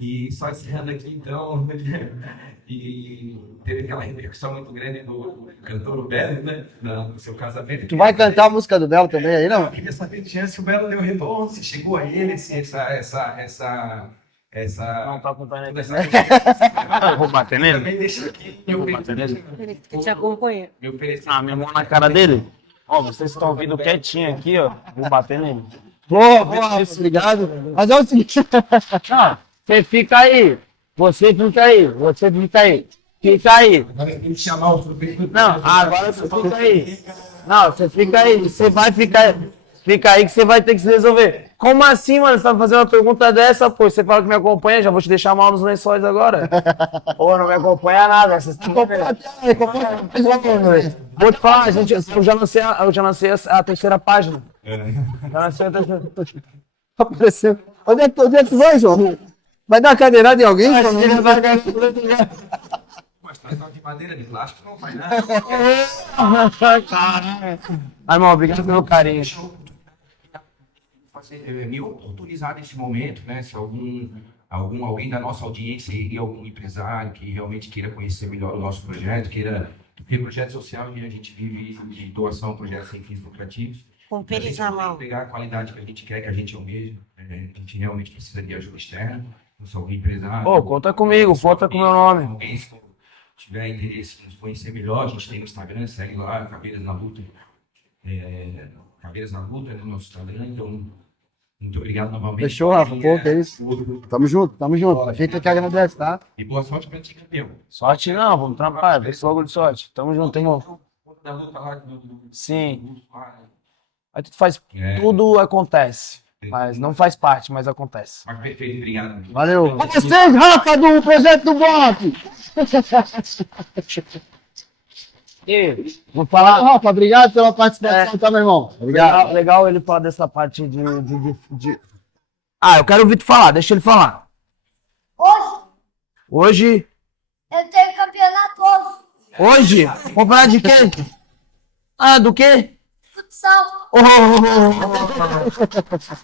E só encerrando aqui, então, e teve aquela repercussão muito grande do cantor Belo, né, no seu casamento. Tu vai cantar a música do Belo também aí, não? Eu queria saber se o Belo deu retorno, se chegou a ele, se Não tá acompanhando essa aqui. Eu vou bater nele? também deixa aqui meu Ele que te acompanha. meu oferecimento. Ah, minha mão na cara dele. Ó, vocês estão ouvindo quietinho aqui, ó. Vou bater nele. Boa, obrigado. Mas é o seguinte. Não, você fica aí. Você fica aí. Você fica aí. Fica aí. Agora tem que chamar o prefeito. Não, agora você fica aí. Não, você fica aí. Você vai ficar. Fica aí que você vai ter que se resolver. Como assim, mano? Você tá fazendo uma pergunta dessa, pô? Você fala que me acompanha, já vou te deixar mal nos lençóis agora. Pô, não me acompanha nada. Você tá Vou te falar, eu já lancei a terceira página. Já lancei a terceira. Apareceu. Onde é que tu vai, João? Vai dar uma cadeirada em alguém? Mas tratar de madeira, de plástico, não vai nada. Caralho. Ai, irmão, obrigado pelo carinho. Me oportunizar nesse momento, né? Se alguém da nossa audiência e algum empresário que realmente queira conhecer melhor o nosso projeto, queira ter projeto social e a gente vive de doação, projetos sem fins lucrativos. Com pênis na mão. Pegar a qualidade que a gente quer, que a gente almeja. A gente realmente precisa de ajuda externa. Se alguém empresário. Pô, conta comigo, conta com o meu nome. Alguém tiver interesse em nos conhecer melhor, a gente tem no Instagram, segue lá, Caveiras na Luta. Caveiras na Luta, no nosso Instagram. Então, muito obrigado novamente. Fechou, Rafa? Pô, que é isso? Tamo junto, tamo junto. A gente aqui agradece, tá? E boa sorte pra ti, campeão. Sorte não, vamos trampar, vê se logo de sorte. Tamo junto, irmão. Da luta lá Sim. Aí tudo acontece. Mas não faz parte, mas acontece. Mas perfeito, obrigado. Valeu. Vocês, Rafa, do projeto do BOP! Vou falar. Rafa, obrigado pela participação, tá, meu irmão? Obrigado. Legal ele falar dessa parte Ah, eu quero ouvir tu falar, deixa ele falar. Hoje? Eu tenho campeonato hoje. Hoje? Comprar de quê? Ah, do quê? Futsal.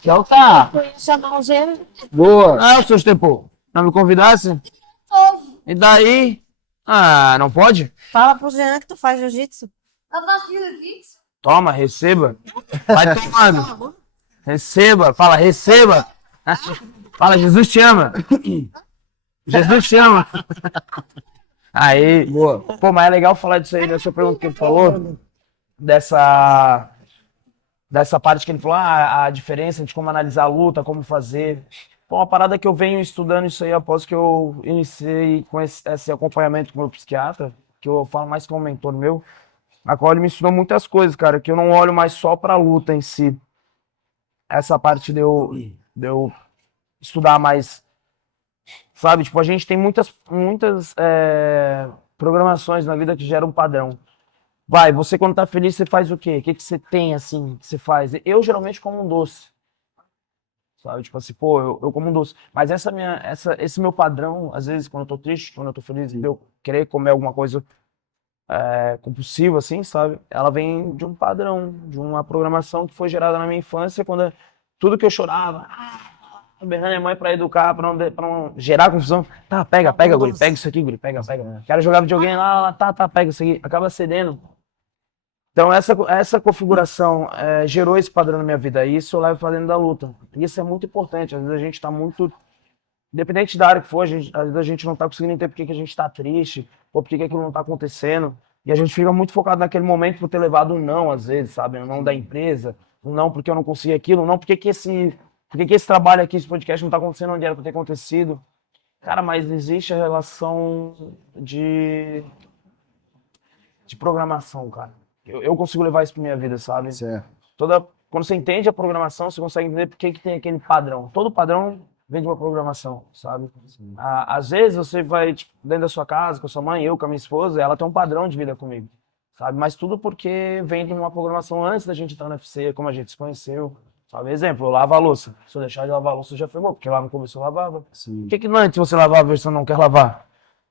Então tá. Chamar o gênero. Boa. Ah, o seu tempo. Não me convidasse? Hoje. E daí? Ah, não pode? Fala pro Jean que tu faz jiu-jitsu. Eu faço jiu-jitsu. Toma, receba. Vai tomando. Receba, fala, receba. Fala, Jesus te ama. Jesus te ama. Aí, boa. Pô, mas é legal falar disso aí, dessa pergunta que ele falou. dessa parte que ele falou, a diferença de como analisar a luta, como fazer. Pô, uma parada que eu venho estudando isso aí após que eu iniciei com esse acompanhamento com o meu psiquiatra, que eu falo mais com um mentor meu, na qual ele me ensinou muitas coisas, cara, que eu não olho mais só pra luta em si. Essa parte de eu estudar mais, sabe? Tipo, a gente tem muitas programações na vida que geram um padrão. Vai, você quando tá feliz, você faz o quê? O que que você tem, assim, que você faz? Eu geralmente como um doce, sabe? Tipo assim, pô, eu como um doce. Mas esse meu padrão, às vezes, quando eu tô triste, quando eu tô feliz, de eu querer comer alguma coisa compulsiva, assim, sabe? Ela vem de um padrão, de uma programação que foi gerada na minha infância, quando tudo que eu chorava, berrando a mãe pra educar, pra não gerar confusão. Tá, pega, guri, pega isso aqui, guri, pega. Quero jogar videogame lá, tá, pega isso aqui. Acaba cedendo. Então, essa configuração gerou esse padrão na minha vida. E isso eu levo pra dentro da luta. E isso é muito importante. Às vezes a gente tá muito. Independente da área que for, às vezes a gente não tá conseguindo entender por que a gente tá triste, ou por que aquilo não tá acontecendo. E a gente fica muito focado naquele momento por ter levado um não, às vezes, sabe? Um não da empresa, um não porque eu não consegui aquilo, um não porque que esse trabalho aqui, esse podcast não tá acontecendo onde era pra ter acontecido. Cara, mas existe a relação de programação, cara. Eu consigo levar isso pra minha vida, sabe? Certo. Quando você entende a programação, você consegue entender por que tem aquele padrão. Todo padrão vem de uma programação, sabe? Às vezes você vai tipo, dentro da sua casa, com a sua mãe, eu com a minha esposa, ela tem um padrão de vida comigo, sabe? Mas tudo porque vem de uma programação antes da gente entrar no UFC, como a gente se conheceu. Sabe? Exemplo, eu lavo a louça. Se eu deixar de lavar a louça, já ferrou, porque lá no começo eu lavava. Sim. Por que antes você lavava e você não quer lavar?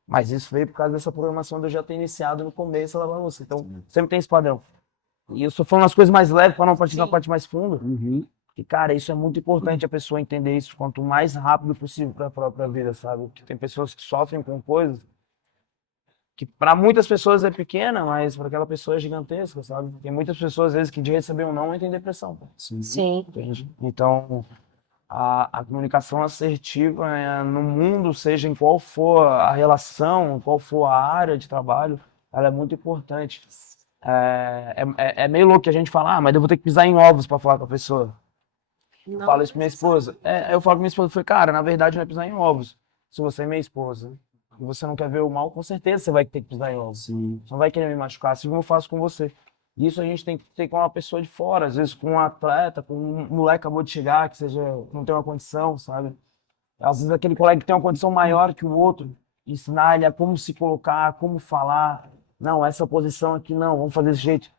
Mas isso veio por causa dessa programação de eu já ter iniciado no começo a lavar a louça. Então, sempre tem esse padrão. E eu estou falando as coisas mais leves para não partir da parte mais funda. Uhum. E, cara, isso é muito importante a pessoa entender isso quanto mais rápido possível para a própria vida, sabe? Porque tem pessoas que sofrem com coisas que para muitas pessoas é pequena, mas para aquela pessoa é gigantesca, sabe? Tem muitas pessoas, às vezes, que de receber um não entram em depressão. Pô. Sim. Entende? Então, a comunicação assertiva no mundo, seja em qual for a relação, qual for a área de trabalho, ela é muito importante. É meio louco que a gente fala, mas eu vou ter que pisar em ovos para falar com a pessoa. Eu falo isso pra minha esposa. Eu falo com minha esposa, cara, na verdade não é pisar em ovos. Se você é minha esposa e você não quer ver o mal, com certeza você vai ter que pisar em ovos. Sim. Você não vai querer me machucar, assim como eu faço com você. Isso a gente tem que ter com uma pessoa de fora, às vezes com um atleta, com um moleque que acabou de chegar, que não tem uma condição, sabe? Às vezes aquele colega que tem uma condição maior que o outro, ensinar ele a como se colocar, como falar. Não, essa posição aqui não, vamos fazer desse jeito.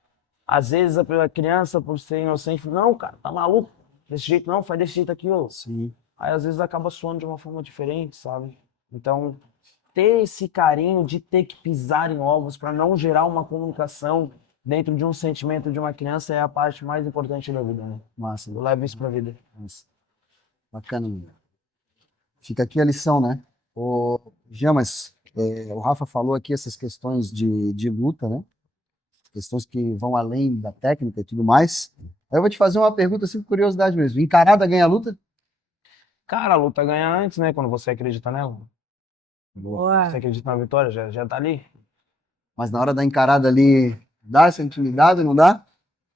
Às vezes a criança, por ser inocente, fala, não, cara, tá maluco? Desse jeito não, faz desse jeito aqui, ó. Sim. Aí às vezes acaba soando de uma forma diferente, sabe? Então, ter esse carinho de ter que pisar em ovos para não gerar uma comunicação dentro de um sentimento de uma criança é a parte mais importante da vida, né? Massa. Eu levo isso pra vida. Massa. Bacana. Fica aqui a lição, né? Jamas, o Rafa falou aqui essas questões de luta, né? Questões que vão além da técnica e tudo mais. Aí eu vou te fazer uma pergunta assim, por curiosidade mesmo. Encarada ganha a luta? Cara, a luta ganha antes, né? Quando você acredita nela. Boa. Você acredita na vitória, já tá ali. Mas na hora da encarada ali, dá essa intimidade, não dá?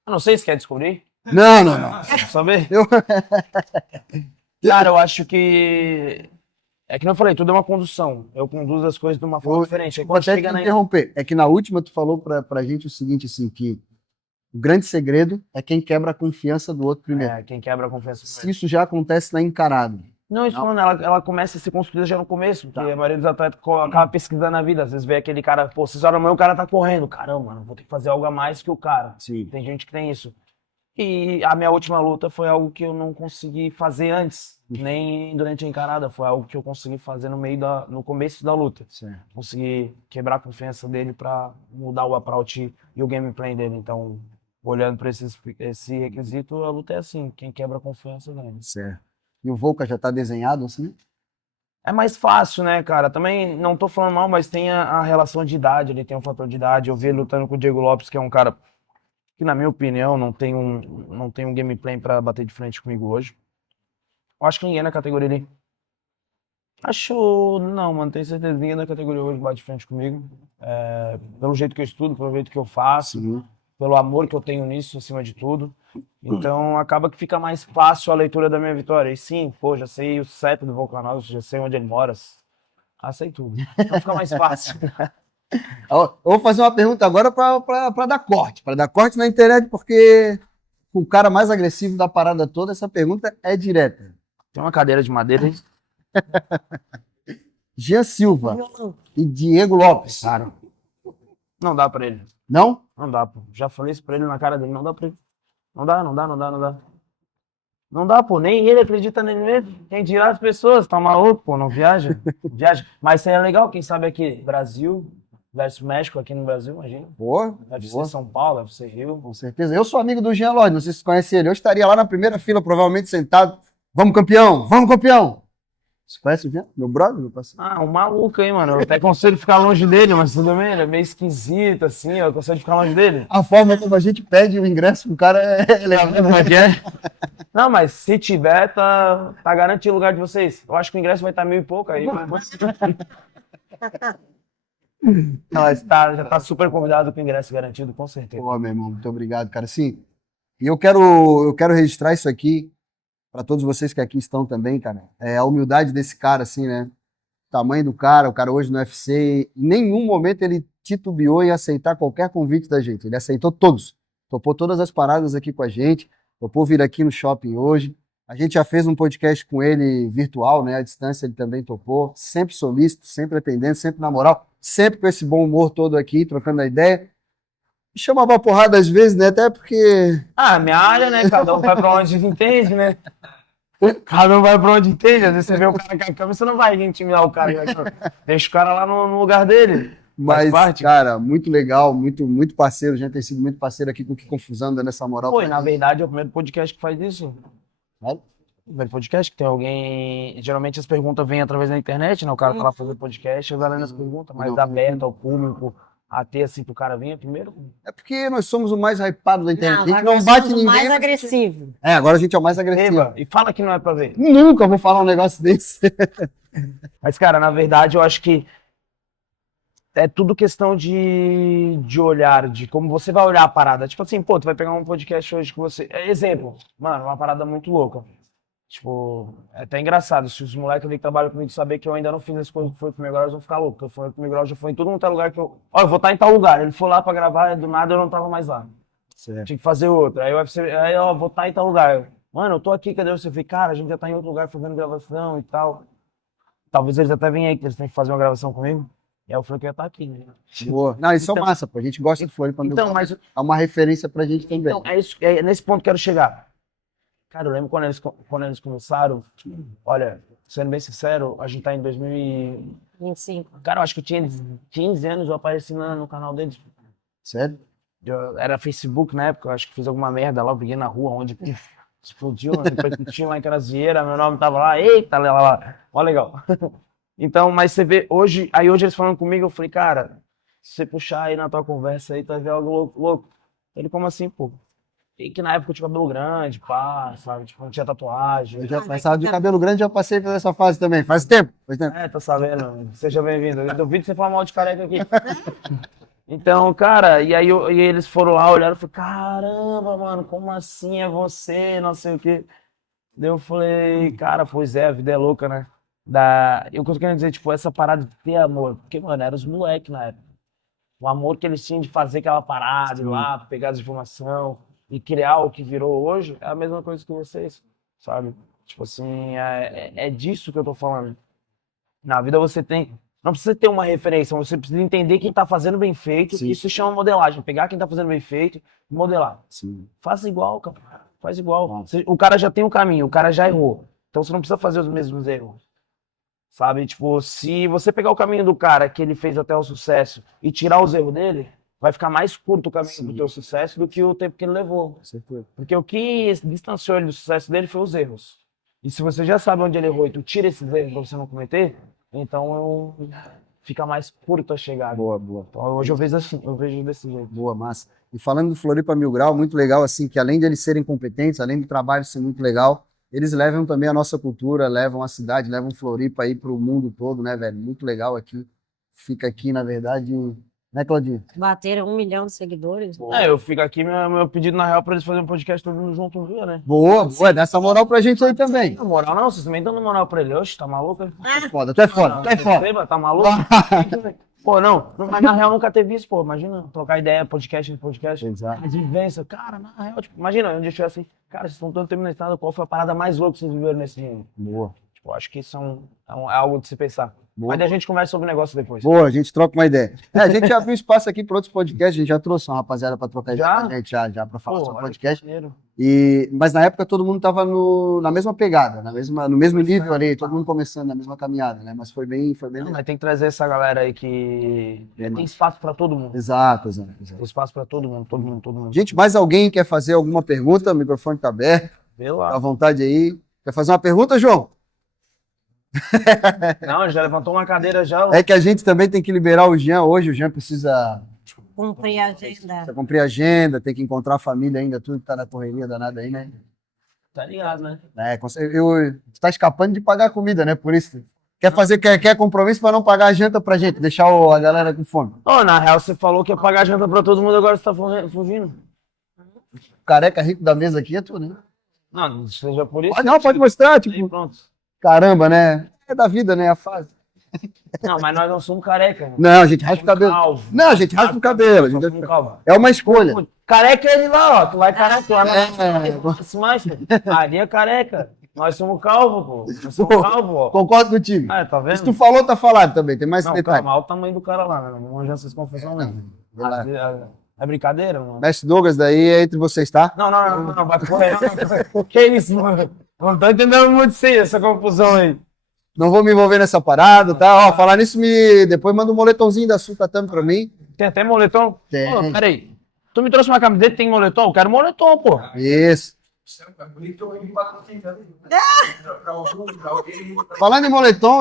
Eu não sei se quer descobrir. Não, não, não. Quer saber? Eu- Cara, eu acho que... É que não falei, tudo é uma condução. Eu conduzo as coisas de uma forma diferente. Aí Vou quando até te chega na... interromper. É que na última tu falou pra gente o seguinte, assim, que o grande segredo é quem quebra a confiança do outro primeiro. Quem quebra a confiança Se primeiro. isso já acontece na encarada. Não, isso falando, ela começa a ser construída já no começo, porque a maioria dos atletas acaba pesquisando a vida. Às vezes vê aquele cara, pô, 6 horas da manhã o cara tá correndo. Caramba, mano, vou ter que fazer algo a mais que o cara. Sim. Tem gente que tem isso. E a minha última luta foi algo que eu não consegui fazer antes, nem durante a encarada. Foi algo que eu consegui fazer no começo da luta. Certo. Consegui quebrar a confiança dele pra mudar o approach e o gameplay dele. Então, olhando pra esse requisito, a luta é assim, quem quebra a confiança ganha. Certo. E o Volca já tá desenhado assim? É mais fácil, né, cara? Também não tô falando mal, mas tem a relação de idade, ele tem um fator de idade. Eu vi ele lutando com o Diego Lopes, que é um cara que, na minha opinião, não tem um gameplay pra bater de frente comigo hoje. Eu acho que ninguém na categoria ali. Não, mano, tenho certeza, ninguém na categoria hoje bate de frente comigo. Pelo jeito que eu estudo, pelo jeito que eu faço. Sim. pelo amor que eu tenho nisso, acima de tudo. Então, acaba que fica mais fácil a leitura da minha vitória. E sim, pô, já sei o CEP do Volcanal, já sei onde ele mora. Sei tudo. Então fica mais fácil. Eu vou fazer uma pergunta agora para dar corte. Para dar corte na internet, porque o cara mais agressivo da parada toda, essa pergunta é direta. Tem uma cadeira de madeira aí? Jean Silva e Diego Lopes. Cara, não dá pra ele. Não? Não dá, pô. Já falei isso pra ele na cara dele. Não dá pra ele. Não dá. Não dá, pô. Nem ele acredita nele mesmo. Quem dirá as pessoas? Tá maluco, pô. Não viaja. Viaja. Mas seria legal, quem sabe aqui, Brasil versus México aqui no Brasil, imagina. Boa. Deve boa. ser São Paulo, deve ser Rio. Com certeza. Eu sou amigo do Jean Lodge, não sei se você conhece ele. Eu estaria lá na primeira fila, provavelmente sentado. Vamos, campeão! Vamos, campeão! Você conhece o Jean? Meu brother, meu parceiro? Um maluco aí, mano. Eu até aconselho ficar longe dele, mas tudo bem, ele é meio esquisito, assim. Eu aconselho ficar longe dele. A forma como a gente pede o ingresso pro cara é legal. Como é que é? Não, mas se tiver, tá garantido o lugar de vocês. Eu acho que o ingresso vai estar 1.000 e pouco aí. Não, mas já tá super convidado com o ingresso garantido, com certeza. Pô, meu irmão, muito obrigado, cara. Sim, e eu quero registrar isso aqui para todos vocês que aqui estão também, cara. A humildade desse cara, assim, né? O tamanho do cara, o cara hoje no UFC, em nenhum momento ele titubeou em aceitar qualquer convite da gente. Ele aceitou todos. Topou todas as paradas aqui com a gente, topou vir aqui no shopping hoje. A gente já fez um podcast com ele virtual, né? À distância ele também topou. Sempre solícito, sempre atendendo, sempre na moral, sempre com esse bom humor todo aqui, trocando a ideia. Me chama pra porrada às vezes, né? Até porque... Minha área, né? Cada um vai pra onde entende, né? Cada um vai pra onde entende. Às vezes você vê o cara com a câmera, você não vai intimidar o cara. Deixa o cara lá no lugar dele. Mas, cara, muito legal, muito parceiro. A gente tem sido muito parceiro aqui com o Que Confusão, dando essa moral. Pô, e na verdade é o primeiro podcast que faz isso. O primeiro podcast que tem alguém... Geralmente as perguntas vêm através da internet, né? O cara tá lá fazendo podcast, eu lendo as perguntas, mas aberto ao público, a ter assim pro cara vir primeiro. É porque nós somos o mais hypado da internet. Não, a gente não bate ninguém. mais agressivo. Agora a gente é o mais agressivo. Eba, e fala que não é pra ver. Nunca vou falar um negócio desse. Mas, cara, na verdade, eu acho que é tudo questão de olhar, de como você vai olhar a parada. Tipo assim, pô, tu vai pegar um podcast hoje com você. Exemplo, mano, uma parada muito louca. Tipo, é até engraçado. Se os moleques ali que trabalham comigo saber que eu ainda não fiz as coisas que foi comigo agora, eles vão ficar loucos. Porque foi comigo agora, já foi em todo mundo lugar que eu. Eu vou estar em tal lugar. Ele foi lá pra gravar, do nada eu não tava mais lá. Certo. Tinha que fazer outro. Aí eu vou estar em tal lugar. Mano, eu tô aqui, cadê você? Eu falei, cara, a gente já tá em outro lugar fazendo gravação e tal. Talvez eles até venham aí, que eles têm que fazer uma gravação comigo. E aí eu falei que eu ia estar aqui, né? Boa. Não, isso Então- é massa, pô. A gente gosta do Floripa. Então, mas É uma referência pra gente também. então, é nesse ponto que eu quero chegar. Cara, eu lembro quando eles começaram, olha, sendo bem sincero, a gente tá em 25. Cara, eu acho que eu tinha 15 anos, eu apareci no canal deles. Sério? Era Facebook na época, eu acho que fiz alguma merda lá, eu briguei na rua, onde explodiu, né? Repercutiu lá em Canasvieira, meu nome tava lá, eita, lá. Ó, legal. Então, mas você vê, hoje eles falando comigo, eu falei, cara, se você puxar aí na tua conversa aí, tu vai ver algo louco. Ele, como assim, pô? E que na época eu tinha cabelo grande, pá, sabe? Tipo, não tinha tatuagem. Eu já passava de cabelo grande, já passei por essa fase também. Faz tempo. Tá sabendo. Seja bem-vindo. Eu duvido você falar mal de careca aqui. Então, cara, e eles foram lá, olharam e falaram, caramba, mano, como assim é você, não sei o quê. Daí eu falei, cara, pois é, a vida é louca, né? O que eu tô querendo dizer, tipo, essa parada de ter amor. Porque, mano, eram os moleques na época. O amor que eles tinham de fazer aquela parada, ir lá, pegar as informações e criar o que virou hoje, é a mesma coisa que vocês, sabe? Tipo assim, é disso que eu tô falando. Na vida você não precisa ter uma referência, você precisa entender quem tá fazendo bem feito. Sim. Isso se chama modelagem. Pegar quem tá fazendo bem feito e modelar. Sim. Faça igual, cara. Faz igual. O cara já tem um caminho, o cara já errou. Então você não precisa fazer os mesmos erros. Sabe? Tipo, se você pegar o caminho do cara que ele fez até o sucesso e tirar os erros dele, vai ficar mais curto o caminho do teu sucesso do que o tempo que ele levou. Porque o que distanciou ele do sucesso dele foi os erros. E se você já sabe onde ele errou e tu tira esses erros pra você não cometer, então fica mais curto a chegada. Boa. Então hoje eu vejo assim, eu vejo desse jeito. Boa, massa. E falando do Floripa Mil Grau, muito legal, assim, que além de eles serem competentes, além do trabalho ser muito legal, eles levam também a nossa cultura, levam a cidade, levam Floripa aí pro mundo todo, né, velho? Muito legal aqui. Fica aqui, na verdade, Né, Claudinho? Bateram 1 milhão de seguidores. Eu fico aqui, meu pedido na real pra eles fazerem um podcast todo mundo junto um dia, né? Boa, dá essa moral pra gente aí também. Na moral não, vocês também dando moral pra ele. Oxe, tá maluco? Foda, tu é foda, tu é foda. Tá maluco? Pô, não, mas na real nunca teve isso, pô. Imagina, trocar ideia, podcast. Exato. As vivências, cara, na real, tipo, imagina, um dia eu estiver assim, cara, vocês estão tanto tempo na estrada, qual foi a parada mais louca que vocês viveram nesse dia? Boa. Tipo, acho que isso é algo de se pensar. Boa. Mas a gente conversa sobre o negócio depois. Boa, a gente troca uma ideia. A gente já abriu espaço aqui para outros podcasts, a gente já trouxe uma rapaziada para trocar ideia com a gente, já para falar sobre podcast. Mas na época todo mundo tava na mesma pegada, no mesmo nível ali, todo mundo começando na mesma caminhada, né? Mas foi bem Não, legal. mas tem que trazer essa galera aí que tem espaço pra todo mundo. Exato. Tem espaço pra todo mundo. Gente, mais alguém quer fazer alguma pergunta? O microfone tá aberto, Vê à lá. vontade aí. Quer fazer uma pergunta, João? Não, já levantou uma cadeira já. É que a gente também tem que liberar o Jean hoje, o Jean precisa Cumprir a agenda. cumprir a agenda, tem que encontrar a família ainda, tudo que tá na correria danada aí, né? Tá ligado, né? Tu tá escapando de pagar a comida, né? Por isso. Quer compromisso para não pagar a janta pra gente, deixar a galera com fome. Ô, na real, você falou que ia pagar janta pra todo mundo, agora você tá fugindo. O careca rico da mesa aqui é tu, né? Não seja por isso. Ah, não, pode mostrar, Aí, tipo, pronto. caramba, né? É da vida, né? A fase. Não, mas nós não somos careca. Mano. Não, a gente raspa o cabelo. Calvo. Não, a gente raspa o cabelo. Nós somos calvo. É uma escolha. Careca é ele lá, ó. Tu vai careca, tu vai É. mais, pô. Ali é careca. Nós somos calvo, pô. Nós somos calvo, ó. Concordo contigo. Ah, tá vendo? Se tu falou, tá falado também. Tem mais Não, detalhe. calma, olha o tamanho do cara lá, né? Não manjam essas confusões, não. Vai lá. É brincadeira, mano? Mestre Douglas, daí é entre vocês, tá? Não, vai correr. Que isso, mano? Não tô entendendo muito isso aí, essa confusão aí. Não vou me envolver nessa parada, tá? Ó, falar nisso, depois manda um moletomzinho da Sul Tatame pra mim. Tem até moletom? Tem. Pô, peraí. Tu me trouxe uma camiseta e tem moletom? Eu quero moletom, pô. Isso. Falando em moletom,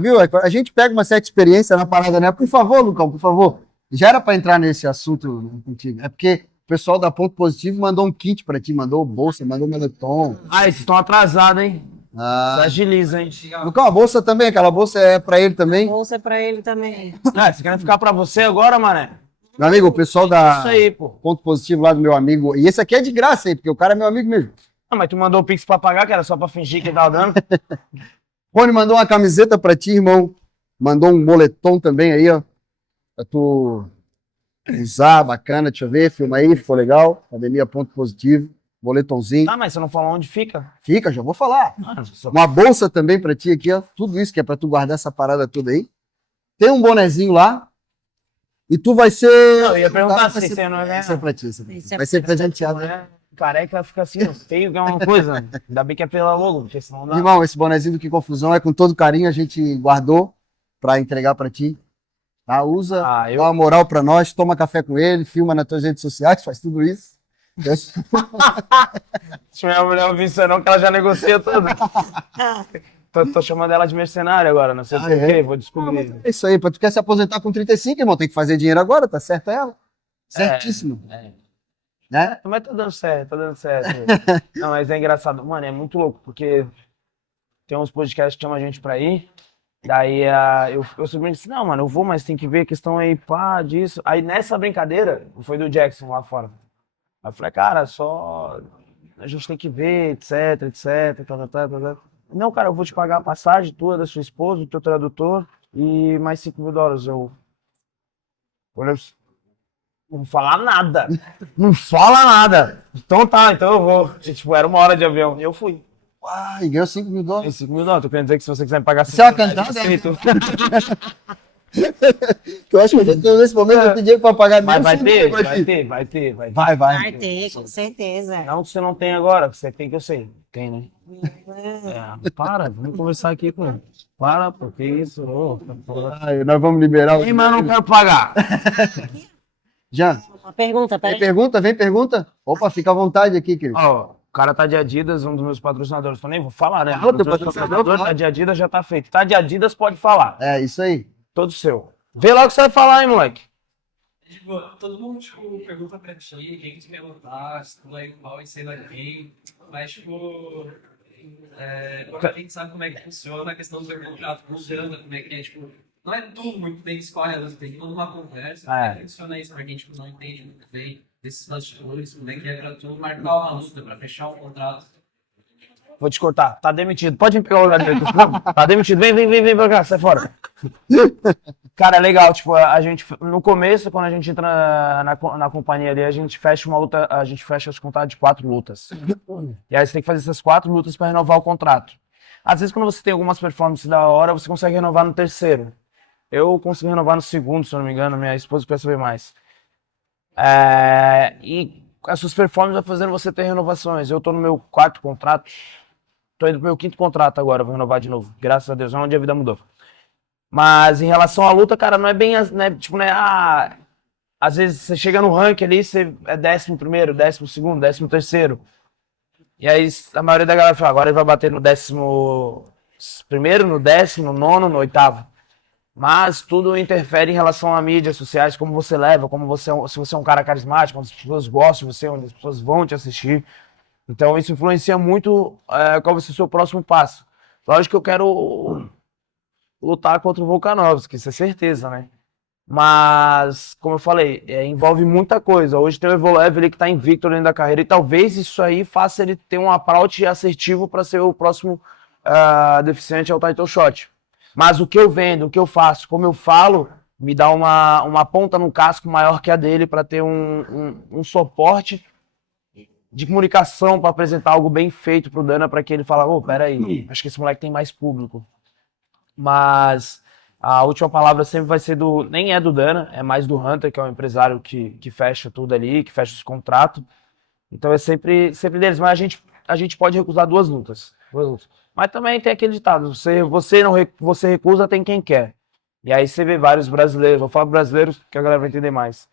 viu? A gente pega uma certa experiência na parada, né? Por favor, Lucão, por favor. Já era pra entrar nesse assunto contigo. É porque o pessoal da Ponto Positivo mandou um kit pra ti, mandou bolsa, mandou moletom. Ah, vocês estão atrasados, hein? Ah. Se agiliza, hein? Lucão, a bolsa também, aquela bolsa é pra ele também. Bolsa é pra ele também. Ah, você quer ficar pra você agora, mané? Meu amigo, o pessoal da Isso aí, pô. Ponto Positivo lá do meu amigo. E esse aqui é de graça aí, porque o cara é meu amigo mesmo. Ah, mas tu mandou o Pix pra pagar, que era só pra fingir que tava dando. Rony mandou uma camiseta pra ti, irmão. Mandou um moletom também aí, ó. Pra tu usar, bacana. Deixa eu ver, filma aí, ficou legal. Academia Ponto Positivo. Moletomzinho. Tá, mas você não falou onde fica? Fica, já vou falar. Ah, só... Uma bolsa também pra ti aqui, ó. Tudo isso que é pra tu guardar essa parada toda aí. Tem um bonezinho lá. E tu vai ser. Não, eu ia perguntar se vai você não é. Isso é pra ti, isso é pra ti. Isso é Vai ser presenteado. Né? Careca fica assim, feio que é uma coisa. Né? Ainda bem que é pela logo, porque senão não dá. Irmão, esse bonezinho do Que Confusão é com todo carinho, a gente guardou pra entregar pra ti. Tá? Usa, Ah, dá uma moral pra nós, toma café com ele, filma nas tuas redes sociais, faz tudo isso. Se minha mulher ouvir isso não, que ela já negocia tudo. Tô chamando ela de mercenária agora, não sei por quê, vou descobrir. É isso aí, tu quer se aposentar com 35, irmão, tem que fazer dinheiro agora, tá certo ela? Certíssimo. Né? Mas tá dando certo, tá dando certo. Não, mas é engraçado. Mano, é muito louco, porque tem uns podcasts que chamam a gente pra ir, daí eu simplesmente disse, não, mano, eu vou, mas tem que ver a questão aí, pá, disso. Aí nessa brincadeira, foi do Jackson lá fora. Aí eu falei, cara, só a gente tem que ver, etc. Não, cara, eu vou te pagar a passagem tua, da sua esposa, do teu tradutor e mais $5.000. Eu olhei, não vou falar nada. Não fala nada. Então tá, então eu vou. Tipo, era 1 hora de avião. E eu fui. Uai, ganhou $5.000. E $5.000, tô querendo dizer que se você quiser me pagar Isso é uma cantada? Eu acho que a gente nesse momento não tem dinheiro pra pagar Mas vai nem ter, pra ti. vai ter. Vai. Vai ter, com certeza. Não que você não tem agora, que você tem que eu sei. Tem, né? Para, vamos conversar aqui, pô. Para, pô, que isso? Ô, Ai, nós vamos liberar o. Ei, mas eu não quero pagar. Já. Uma pergunta, Vem peraí. pergunta. Opa, fica à vontade aqui, querido. Ó, o cara tá de Adidas, um dos meus patrocinadores. Eu nem vou falar, né? Fala, teu O meu patrocinador, tá de Adidas, já tá feito. Tá de Adidas, pode falar. É, isso aí. Todo seu. Vê logo o que você vai falar, hein, moleque. Tipo, todo mundo, tipo, pergunta pra ti, quem te perguntar, se tu vai igual e sei lá quem, mas, tipo, agora a gente sabe como é que funciona a questão do contrato, funciona, como é que é, tipo, não é tudo muito bem escolhido, tem toda uma conversa. É. Como funciona isso pra quem tipo, não entende muito bem desses bastidores, como é que é pra tu marcar uma luta, pra fechar um contrato. Vou te cortar. Tá demitido. Pode vir pegar o lugar dele. Tá demitido. Vem pra cá, sai fora. Cara, é legal. Tipo, a gente, no começo, quando a gente entra na companhia ali, a gente fecha uma luta, a gente fecha os contratos de 4 lutas. E aí você tem que fazer essas 4 lutas pra renovar o contrato. Às vezes, quando você tem algumas performances da hora, você consegue renovar no terceiro. Eu consegui renovar no segundo, se eu não me engano. Minha esposa quer saber mais. E as suas performances vão fazendo você ter renovações. Eu tô no meu 4º contrato. Tô indo pro meu 5º contrato agora, vou renovar de novo. Graças a Deus, é onde a vida mudou. Mas em relação à luta, cara, não é bem, né, tipo, né, às vezes você chega no ranking ali, você é 11º, 12º, 13º. E aí a maioria da galera fala, agora ele vai bater no 11º, no 10º, no 9º, no 8º. Mas tudo interfere em relação a mídias sociais, como você leva, como você, se você é um cara carismático, onde as pessoas gostam de você, onde as pessoas vão te assistir. Então isso influencia muito qual vai ser o seu próximo passo. Lógico que eu quero lutar contra o Volkanovski, isso é certeza, né? Mas, como eu falei, envolve muita coisa. Hoje tem o Evolev ali que tá invicto dentro da carreira e talvez isso aí faça ele ter um approach assertivo para ser o próximo deficiente ao title shot. Mas o que eu vendo, o que eu faço, como eu falo, me dá uma ponta no casco maior que a dele para ter um suporte de comunicação para apresentar algo bem feito pro Dana para que ele fale, peraí, acho que esse moleque tem mais público. Mas a última palavra sempre vai ser nem é do Dana, é mais do Hunter, que é o empresário que fecha tudo ali, que fecha os contratos. Então é sempre deles, mas a gente pode recusar duas lutas. Mas também tem aquele ditado, você recusa, tem quem quer. E aí você vê vários brasileiros, vou falar brasileiros que a galera vai entender mais,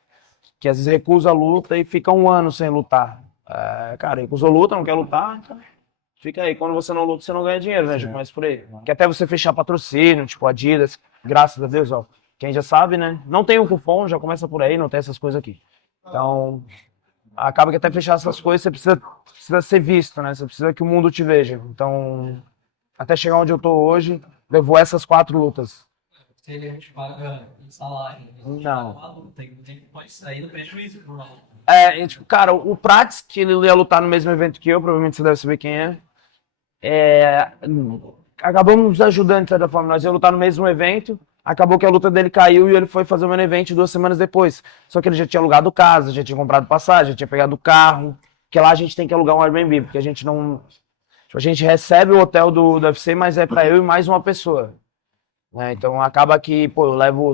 que às vezes recusa a luta e fica 1 ano sem lutar. Cara, recusou luta, não quer lutar, então fica aí. Quando você não luta, você não ganha dinheiro, né? Já começa por aí. Que até você fechar patrocínio, tipo Adidas, graças a Deus, ó. Quem já sabe, né? Não tem um cupom, já começa por aí, não tem essas coisas aqui. Então, acaba que até fechar essas coisas, você precisa ser visto, né? Você precisa que o mundo te veja. Então, até chegar onde eu tô hoje, levou essas 4 lutas. Se ele te paga um salário, Não. uma luta, e pode sair no prejuízo por uma luta. Tipo, cara, o Prats, que ele ia lutar no mesmo evento que eu, provavelmente você deve saber quem acabamos nos ajudando de certa forma. Nós íamos lutar no mesmo evento, acabou que a luta dele caiu e ele foi fazer o main event 2 semanas depois. Só que ele já tinha alugado casa, já tinha comprado passagem, já tinha pegado carro, porque lá a gente tem que alugar um Airbnb, porque a gente não... Tipo, a gente recebe o hotel do UFC, mas é pra eu e mais uma pessoa. Né? Então acaba que, eu levo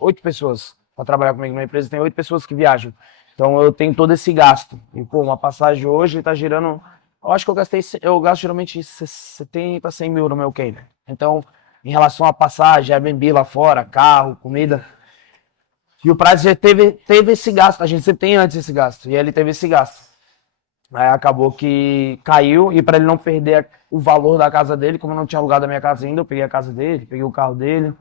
8 pessoas pra trabalhar comigo na empresa, tem 8 pessoas que viajam. Então eu tenho todo esse gasto. E, uma passagem hoje tá girando... Eu acho que eu gasto geralmente 70 a 100 mil no meu cable. Então, em relação à passagem, Airbnb lá fora, carro, comida. E o Prats já teve esse gasto. A gente sempre tem antes esse gasto. E ele teve esse gasto. Aí acabou que caiu. E para ele não perder o valor da casa dele, como eu não tinha alugado a minha casa ainda, eu peguei a casa dele, peguei o carro dele.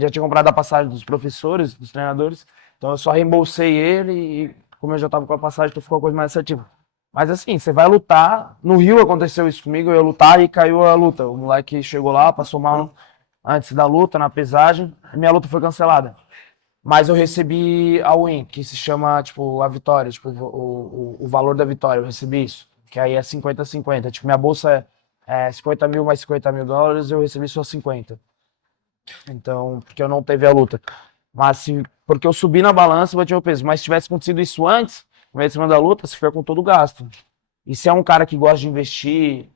Já tinha comprado a passagem dos professores, dos treinadores. Então eu só reembolsei ele e como eu já tava com a passagem, então ficou a coisa mais assertiva. Mas assim, você vai lutar. No Rio aconteceu isso comigo, eu ia lutar e caiu a luta. O moleque chegou lá, passou mal antes da luta, na pesagem, e minha luta foi cancelada. Mas eu recebi a win, que se chama, tipo, a vitória, tipo, o valor da vitória, eu recebi isso. Que aí é 50-50. Tipo, minha bolsa é 50 mil mais 50 mil dólares, eu recebi só 50. Então, porque eu não teve a luta. Mas porque eu subi na balança e bati meu peso. Mas se tivesse acontecido isso antes, no meio de cima da luta, você fica com todo o gasto. E se é um cara que gosta de investir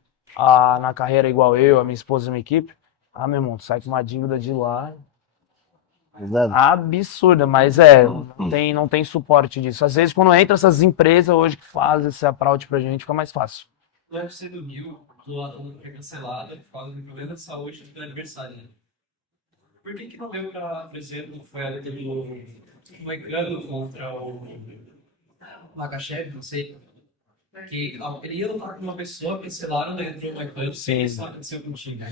na carreira igual eu, a minha esposa e a minha equipe, meu irmão, tu sai com uma dívida de lá absurda, mas não tem suporte disso. Às vezes, quando entra essas empresas hoje que fazem esse approach pra gente, fica mais fácil. No UFC do Rio, a luta foi cancelada por causa do problema de saúde do adversário. Né? Por que não deu pra, por exemplo, foi a luta do Moicano contra o Makachev, não sei, que ele ia lutar com uma pessoa, cancelaram, daí entrou o Moicano, Sim. isso não aconteceu contigo.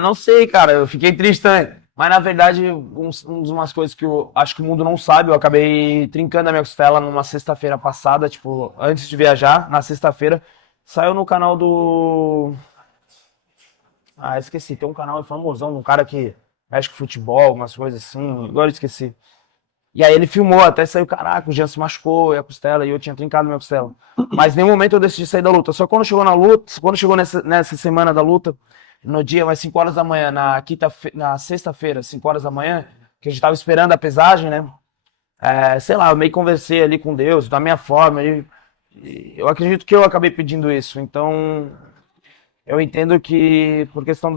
Não sei, cara, eu fiquei triste também. Mas na verdade, umas coisas que eu acho que o mundo não sabe, eu acabei trincando a minha costela numa sexta-feira passada, tipo, antes de viajar, na sexta-feira, saiu no canal do Ah, esqueci. Tem um canal famosão de um cara que mexe com futebol, umas coisas assim. Agora eu esqueci. E aí ele filmou, até saiu, caraca, o Jean se machucou e a costela, e eu tinha trincado minha costela. Mas em nenhum momento eu decidi sair da luta. Só quando chegou na luta, quando chegou nessa semana da luta, no dia, mais 5 horas da manhã, na sexta-feira, 5 horas da manhã, que a gente tava esperando a pesagem, né? Sei lá, eu meio que conversei ali com Deus, da minha forma, e eu acredito que eu acabei pedindo isso. Então, eu entendo que, por questão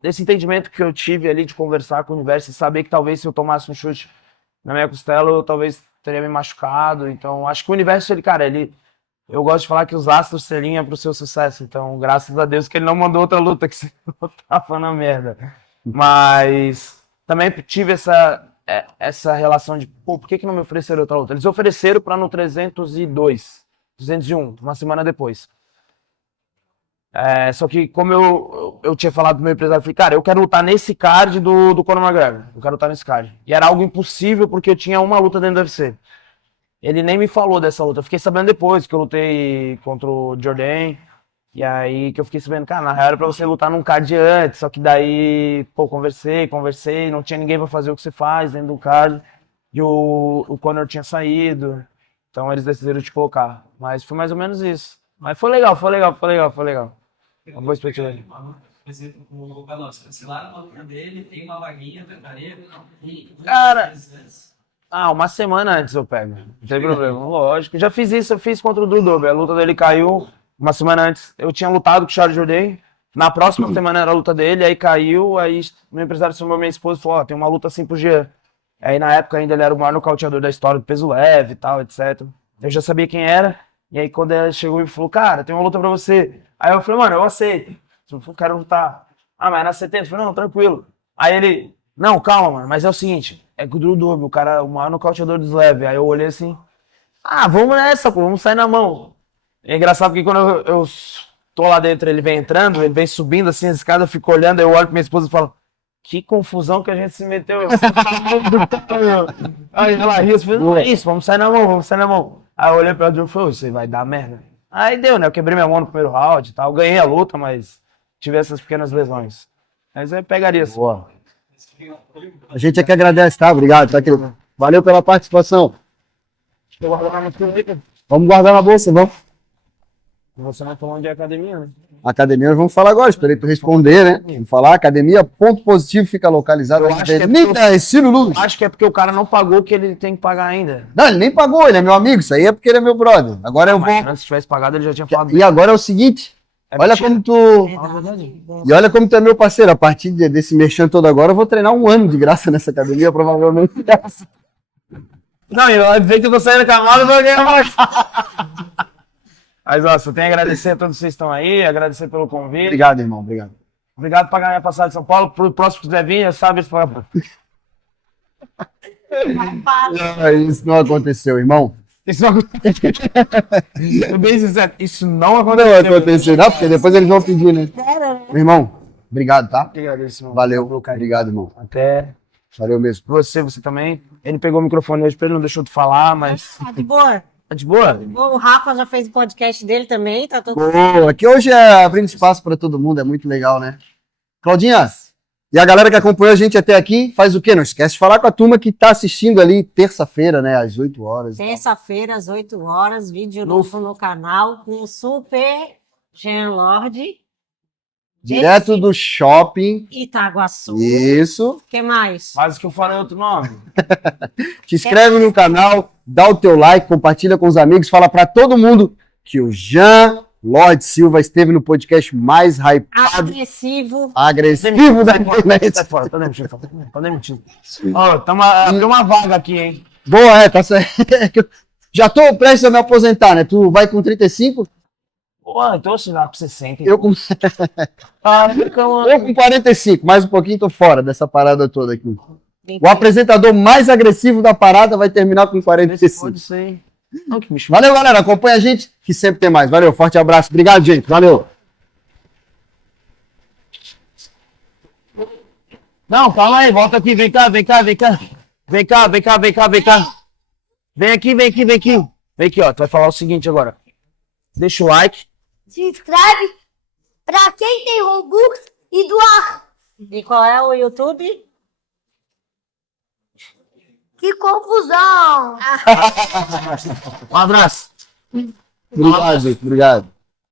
desse entendimento que eu tive ali de conversar com o universo e saber que talvez se eu tomasse um chute na minha costela, eu talvez teria me machucado. Então, acho que o universo, eu gosto de falar que os astros se alinham pro seu sucesso. Então, graças a Deus que ele não mandou outra luta, que você tava na merda. Mas também tive essa relação de, pô, por que não me ofereceram outra luta? Eles ofereceram para no 301, uma semana depois. Só que como eu tinha falado pro meu empresário, eu falei, cara, eu quero lutar nesse card do Conor McGregor. Eu quero lutar nesse card. E era algo impossível porque eu tinha uma luta dentro do UFC. Ele nem me falou dessa luta. Eu fiquei sabendo depois que eu lutei contra o Jordan. E aí que eu fiquei sabendo, cara, na real era pra você lutar num card antes. Só que daí, pô, conversei, não tinha ninguém pra fazer o que você faz dentro do card. E o Conor tinha saído. Então eles decidiram te colocar. Mas foi mais ou menos isso. Mas foi legal. Uma boa expectativa. Por exemplo, o Veloz, cancelaram uma luta dele, tem uma vaguinha, prepararia, Cara, uma semana antes eu pego. Não tem problema, lógico. Já fiz isso, eu fiz contra o Dudu. A luta dele caiu uma semana antes. Eu tinha lutado com o Charles Jourdain. Na próxima semana era a luta dele, aí caiu, aí meu empresário chamou minha esposa e falou, ó, tem uma luta assim pro Jean. Aí na época ainda ele era o maior nocauteador da história do peso leve e tal, etc. Eu já sabia quem era. E aí quando ela chegou e falou, cara, tem uma luta pra você. Aí eu falei, mano, eu aceito. Eu quero lutar. Ah, mas era 70. Eu falei, não, tranquilo. Aí ele, não, calma, mano, mas é o seguinte, é com o Dudu, o cara, o maior nocauteador dos leve. Aí eu olhei assim, vamos nessa, pô, vamos sair na mão. É engraçado porque quando eu tô lá dentro, ele vem entrando, ele vem subindo assim as escadas, eu fico olhando, aí eu olho pra minha esposa e falo, que confusão que a gente se meteu. Aí ela riu, eu falei, não é isso, vamos sair na mão. Aí eu olhei pra ela e falei, isso aí vai dar merda. Aí deu, né? Eu quebrei minha mão no primeiro round e tal. Ganhei a luta, mas tive essas pequenas lesões. Mas aí pegaria assim. Boa. A gente aqui agradece, tá? Obrigado, tá aqui. Valeu pela participação. Vamos guardar na bolsa, vamos. Você não falou onde é a academia, né? Academia, nós vamos falar agora. Esperei tu responder, né? Vamos falar. Academia, ponto positivo, fica localizado. Acho que é porque o cara não pagou o que ele tem que pagar ainda. Não, ele nem pagou, ele é meu amigo. Isso aí é porque ele é meu brother. Agora eu vou. Mas se tivesse pagado, ele já tinha falado. E agora é o seguinte. Olha como tu. E olha como tu é meu parceiro. A partir desse merchan todo agora, eu vou treinar 1 ano de graça nessa academia, provavelmente. Não, eu ver que eu tô saindo com a mala, eu vou ganhar mais. Mas, ó, só tenho a agradecer a todos vocês que estão aí, agradecer pelo convite. Obrigado, irmão, obrigado. Obrigado por pagar minha passagem de São Paulo. Pro próximo que quiser vir, sabe isso. Isso não aconteceu, irmão. Isso não aconteceu. Bem sincero, isso não Não aconteceu. aconteceu, não, porque depois eles vão pedir, né? Meu irmão, obrigado, tá? Obrigado, Valeu, obrigado, irmão. Até Valeu mesmo. você também. Ele pegou o microfone hoje pra ele, não deixou de falar, mas. Tá de boa? Tá de boa? O Rafa já fez o podcast dele também, tá tudo Boa, aqui hoje é abrindo espaço para todo mundo, é muito legal, né? Claudinha, e a galera que acompanhou a gente até aqui, faz o quê? Não esquece de falar com a turma que tá assistindo ali terça-feira, né, às 8 horas. terça-feira, às 8 horas, vídeo novo no canal com o Super Jean Lorde. Direto do shopping. Itaguaçu. Isso. O que mais? Mas que eu falei outro nome. Te inscreve no canal, dá o teu like, compartilha com os amigos, fala para todo mundo que o Jean Lorde Silva esteve no podcast mais hypado, agressivo da internet. Tá fora, tá demitido. Tá demitido. Ó, abriu uma vaga aqui, hein? Boa, tá certo. Já tô prestes a me aposentar, né? Tu vai com 35? Pô, então assim, lá pra 60. Eu com... eu com 45, mais um pouquinho tô fora dessa parada toda aqui. O apresentador mais agressivo da parada vai terminar com 45. Pode ser. Não, que bicho. Valeu, galera. Acompanha a gente que sempre tem mais. Valeu, forte abraço. Obrigado, gente. Valeu. Não, calma aí, volta aqui, vem cá. Vem aqui. Vem aqui, ó. Tu vai falar o seguinte agora. Deixa o like. Se inscreve. Pra quem tem Robux e doar. E qual é o YouTube? Que confusão! Um abraço. Obrigado, gente. Obrigado.